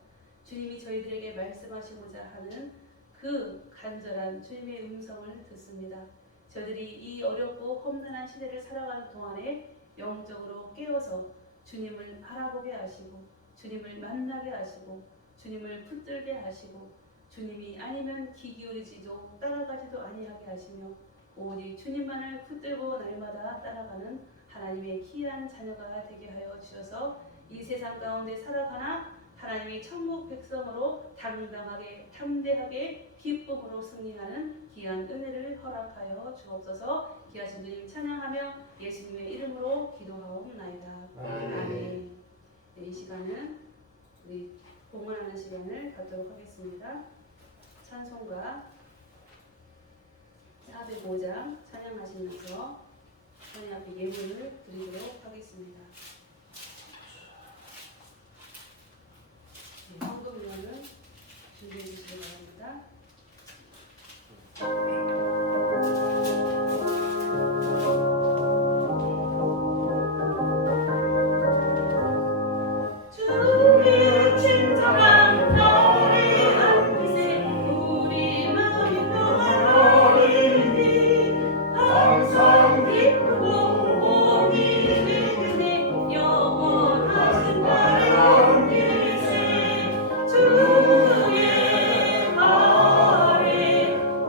주님이 저희들에게 말씀하시고자 하는 그 간절한 주님의 음성을 듣습니다. 저희들이 이 어렵고 험난한 시대를 살아가는 동안에 영적으로 깨어서 주님을 알아보게 하시고 주님을 만나게 하시고 주님을 붙들게 하시고 주님이 아니면 귀 기울이지도 따라가지도 아니하게 하시며 오직 주님만을 붙들고 날마다 따라가는 하나님의 귀한 자녀가 되게 하여 주셔서 이 세상 가운데 살아가나 하나님의 천국 백성으로 당당하게 담대하게 기쁨으로 승리하는 귀한 은혜를 허락하여 주옵소서. 귀하신 주님 찬양하며 예수님의 이름으로 기도하옵나이다. 아멘. 네, 이 시간은 우리 봉헌하는 시간을 갖도록 하겠습니다. 찬송가 405장 찬양하시면서 하나님 앞에 예물을 드리도록 하겠습니다. 네, 헌금용을 준비해 주시기 바랍니다. 주의 친절한 너의 안기세 우리 마음이 평안하리니 항상 기쁘고 복이 되네 영원하신 나의 안기세 주의 아래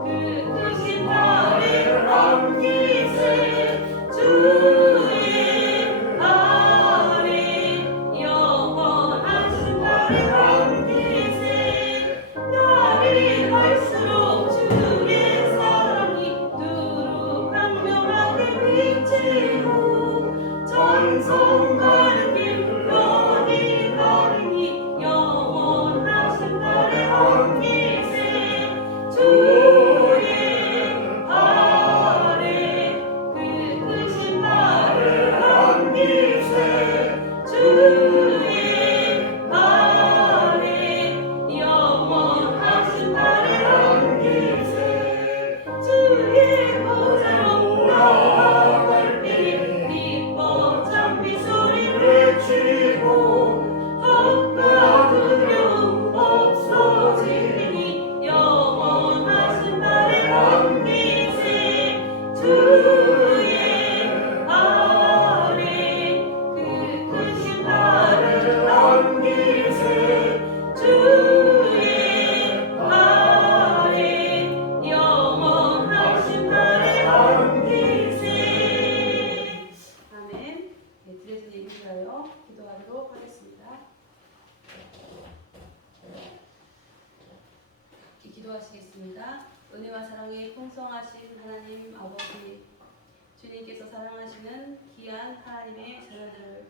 그 크신 나의 안기세 주의 아래 영원하신 나의 안기세 날이 갈수록 주의 사랑이 두루 강명하게 비치고 전성 가는 길 편히 가르니 영원하신 나의 안기세 주의 아래 그 크신 나의 안기세 주의 아래 영원하신 나의 안기세 주의 보좌로 나아갈 때 기뻐 찬미 소리 외치고 헛과 두려움 없어지니 영원하신 나의 안기세 주의 아래 그 크신 나의 안기세 주의 아래 영원하신 나의 안기세 아멘. 네, 드려진 예를 위하여 기도하도록 하겠습니다. 기도하시겠습니다. 은혜와 사랑이 풍성하신 하나님 아버지, 주님께서 사랑하시는 귀한 하나님의 자녀들을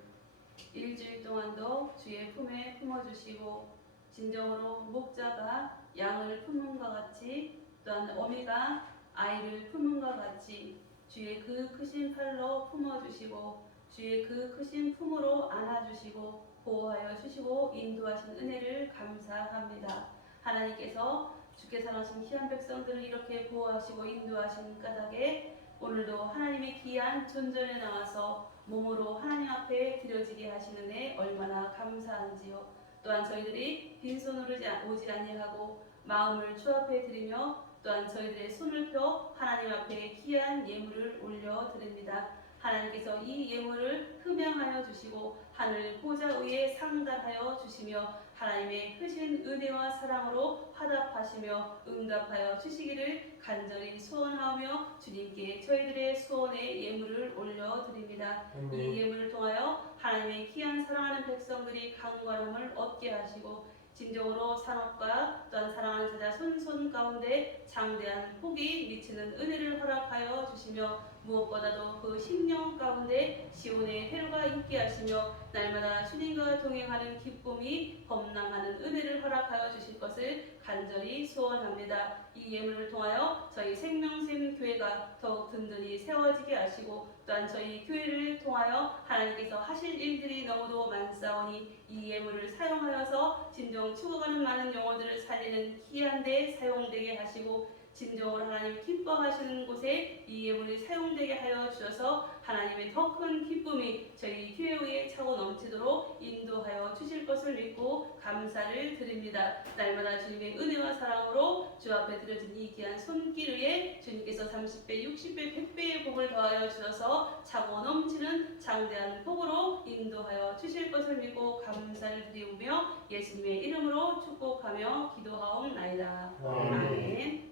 일주일 동안도 주의 품에 품어주시고 진정으로 목자가 양을 품음과 같이 또한 어미가 아이를 품음과 같이 주의 그 크신 팔로 품어주시고 주의 그 크신 품으로 안아주시고 보호하여 주시고 인도하신 은혜를 감사합니다. 하나님께서 주께 사랑하신 귀한 백성들을 이렇게 보호하시고 인도하신 까닭에 오늘도 하나님의 귀한 존전에 나와서 몸으로 하나님 앞에 드려지게 하시는데 얼마나 감사한지요. 또한 저희들이 빈손으로 오지 아니하고 마음을 주 앞에 드리며 또한 저희들의 손을 펴 하나님 앞에 귀한 예물을 올려드립니다. 하나님께서 이 예물을 흠양하여 주시고 하늘 보좌 위에 상달하여 주시며 하나님의 크신 은혜와 사랑으로 화답하시며 응답하여 주시기를 간절히 소원하며 주님께 저희들의 소원의 예물을 올려드립니다. 이 예물을 통하여 하나님의 귀한 사랑하는 백성들이 강건함을 얻게 하시고 진정으로 산업과 또한 사랑하는 자자 손손 가운데 장대한 복이 미치는 은혜를 허락하여 주시며 무엇보다도 그 심령 가운데 시온의 해루가 있게 하시며 날마다 주님과 동행하는 기쁨이 범람하는 은혜를 허락하여 주실 것을 간절히 소원합니다. 이 예물을 통하여 저희 생명샘 교회가 더욱 든든히 세워지게 하시고 또한 저희 교회를 통하여 하나님께서 하실 일들이 너무도 많사오니 이 예물을 사용하여서 진정 죽어가는 많은 영혼들을 살리는 귀한 데 사용되게 하시고 진정으로 하나님 기뻐하시는 곳에 이 예물이 사용되게 하여 주셔서 하나님의 더 큰 기쁨이 저희 교회에 차고 넘치도록 인도하여 주실 것을 믿고 감사를 드립니다. 날마다 주님의 은혜와 사랑으로 주 앞에 드려진 이 귀한 손길 위에 주님께서 30배, 60배, 100배의 복을 더하여 주셔서 차고 넘치는 장대한 복으로 인도하여 주실 것을 믿고 감사를 드리며 예수님의 이름으로 축복하며 기도하옵나이다. 아멘.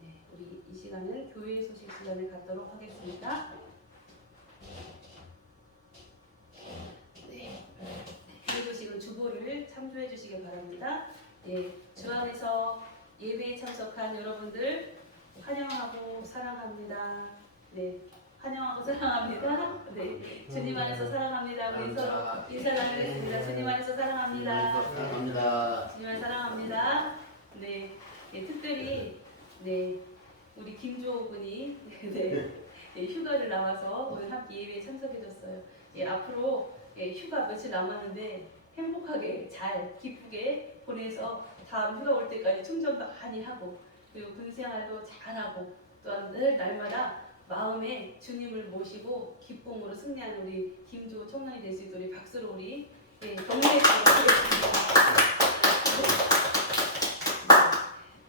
네, 우리 이 시간은 교회 소식 시간을 갖도록 하겠습니다. 네, 교회 소식은 주보를 참조해 주시기 바랍니다. 예, 주 안에서 예배에 참석한 여러분들 환영하고 사랑합니다. 네, 환영하고 사랑합니다. 네, 주님 안에서 사랑합니다. 우리 서로 인사 나누겠습니다. 주님 안에서 사랑합니다. 사랑합니다. 주님 안에서 사랑합니다. 네, 특별히 네, 우리 김주호 군이 휴가를 나와서 오늘 함께 예배에 참석해줬어요. 앞으로 휴가 며칠 남았는데 행복하게 잘 기쁘게 보내서 다음 휴가 올 때까지 충전도 많이 하고 그리고 군생활도 잘하고 또한 늘 날마다 마음에 주님을 모시고 기쁨으로 승리하는 우리 김주호 청년이 될 수 있도록 우리 박수로 우리 격려해 주도록 하겠습니다.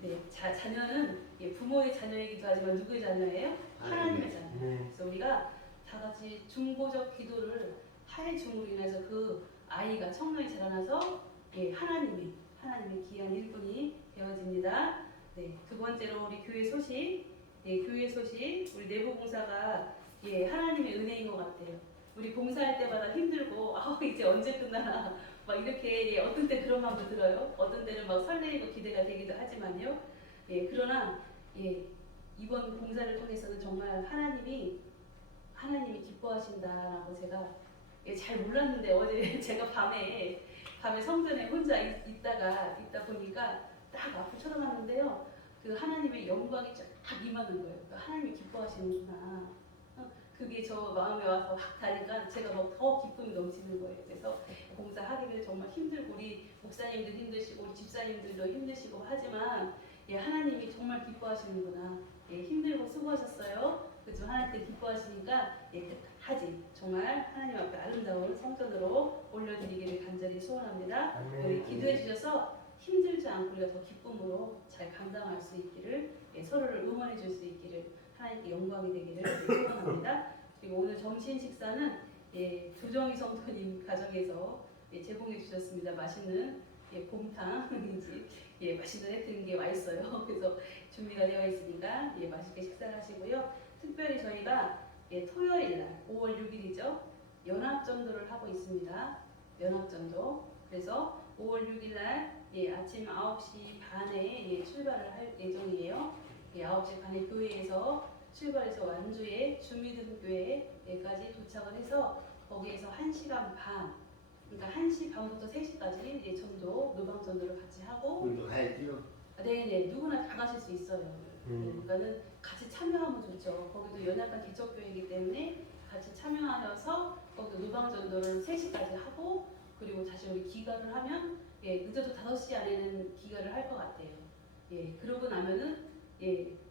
네, 자녀는 부모의 자녀이기도 하지만 누구의 자녀예요? 하나님의 자녀. 그래서 우리가 다 같이 중보적 기도를 하의 중으로 인해서 그 아이가 청년이 자라나서 하나님의 귀한 일꾼이 되어집니다. 네, 두 번째로 우리 교회 소식. 교회 소식. 우리 내부 봉사가 하나님의 은혜인 것 같아요. 우리 봉사할 때마다 힘들고 이제 언제 끝나나 막 이렇게 어떤 때 그런 마음도 들어요. 어떤 때는 막 설레이고 기대가 되기도 하지만요. 그러나 이번 봉사를 통해서는 정말 하나님이 기뻐하신다라고 제가 잘 몰랐는데 어제 제가 밤에 성전에 혼자 있다 보니까 딱 앞을 쳐다봤는데요. 그 하나님의 영광이 쫙 임하는 거예요. 그러니까 하나님이 기뻐하시는구나. 그게 저 마음에 와서 확 다니까 제가 더 기쁨이 넘치는 거예요. 그래서 봉사하기를 정말 힘들고 우리 목사님들 힘드시고 우리 집사님들도 힘드시고 하지만 하나님이 정말 기뻐하시는구나. 힘들고 수고하셨어요. 그죠? 하나님 기뻐하시니까 끝까지 정말 하나님 앞에 아름다운 성전으로 올려드리기를 간절히 소원합니다. 우리 기도해 주셔서 힘들지 않고 우리가 더 기쁨으로 잘 감당할 수 있기를 서로를 응원해 줄 수 있기를 하나님께 영광이 되기를 소원합니다. 그리고 오늘 점심 식사는 조정희 성도님 가정에서 제공해 주셨습니다. 맛있는 곰탕인지 맛있는 해 게 와 있어요. 그래서 준비가 되어 있으니까 맛있게 식사를 하시고요. 특별히 저희가 토요일 날 5월 6일이죠. 연합전도를 하고 있습니다. 연합전도. 그래서 5월 6일 날 아침 9시 반에 출발을 할 예정이에요. 9시 반에 교회에서 출발해서 완주의 주미등교회까지 도착을 해서 거기에서 1시간 반, 그러니까 1시 반부터 3시까지 전도, 노방전도를 같이 하고 우리도 가야지요. 네네, 누구나 다 가실 수 있어요. 그러니까는 같이 참여하면 좋죠. 거기도 연약한 개척교회이기 때문에 같이 참여하셔서 거기도 노방전도를 3시까지 하고 그리고 다시 우리 기가를 하면 늦어도 5시 안에는 기가를 할 것 같아요. 그러고 나면은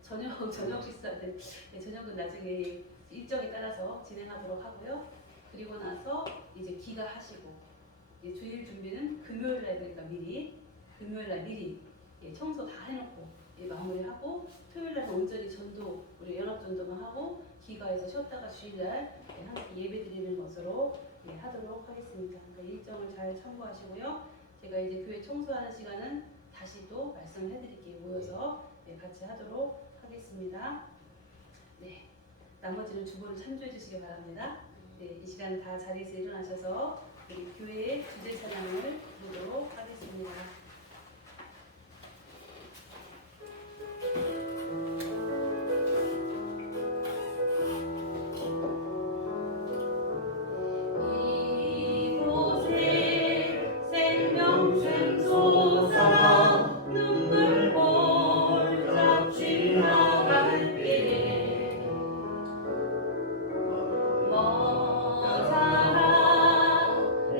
저녁 식사들 저녁은 나중에 일정에 따라서 진행하도록 하고요. 그리고 나서 이제 기가 하시고 주일 준비는 금요일 날 그러니까 금요일 날 미리 청소 다 해놓고 마무리하고 토요일 날 온전히 전도 우리 연합 전도만 하고 기가에서 쉬었다가 주일 날 함께 예배 드리는 것으로 하도록 하겠습니다. 그러니까 일정을 잘 참고하시고요. 제가 이제 교회 청소하는 시간은 다시 또 말씀을 해드릴게요. 모여서 같이 하도록 하겠습니다. 네, 나머지는 주보를 참조해 주시기 바랍니다. 이 시간 다 자리에서 일어나셔서 우리 교회의 주제 찬양을 부르도록 하겠습니다.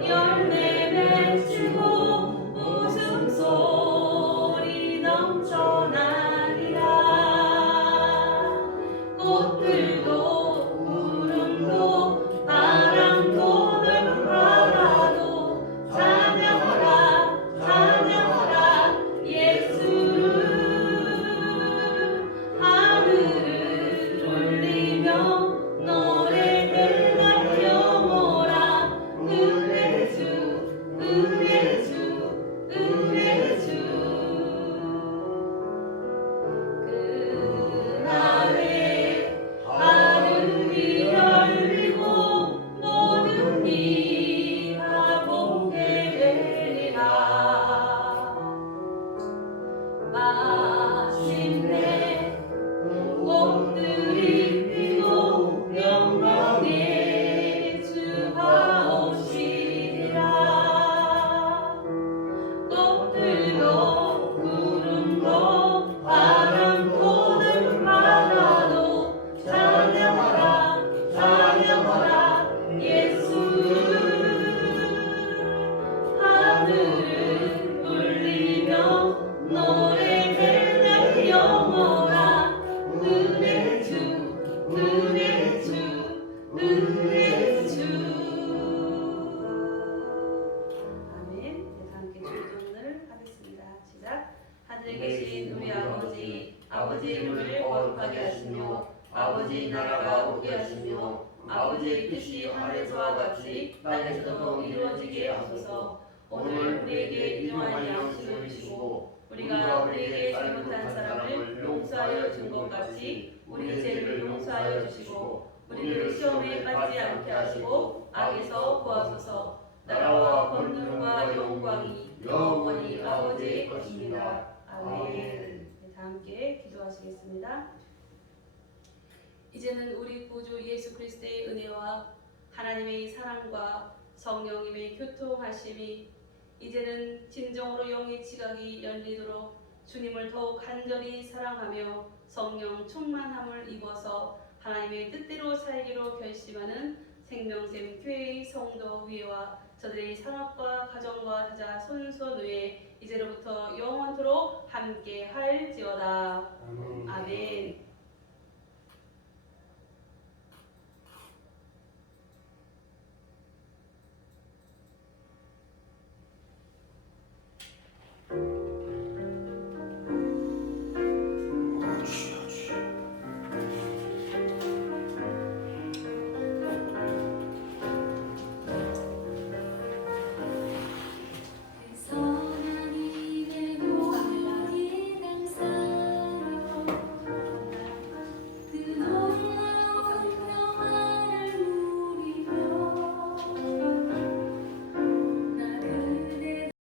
열매 맺히고 아버지의 이름을 거룩하게 하시며 아버지의 나라가 오게 하시며 아버지의 뜻이 하늘에서와 같이 땅에서도 이루어지게 하소서. 오늘 우리에게 일용할 양식을 주시고 우리가 우리에게 잘못한 사람을 용서하여 준 것 같이 우리 죄를 용서하여 주시고 우리를 시험에 빠지지 않게 하시고 악에서 구하소서. 나라와 권능과 영광이 영원히 아버지의 것입니다. 아멘. 네, 다 함께 기도하시겠습니다. 이제는 우리 구주 예수 그리스도의 은혜와 하나님의 사랑과 성령님의 교통하심이 이제는 진정으로 영의 지각이 열리도록 주님을 더욱 간절히 사랑하며 성령 충만함을 입어서 하나님의 뜻대로 살기로 결심하는 생명샘 교회의 성도 위에와 저들의 산업과 가정과 다자 손손 위에 이제로부터 영원토록 함께 할지어다. 아멘.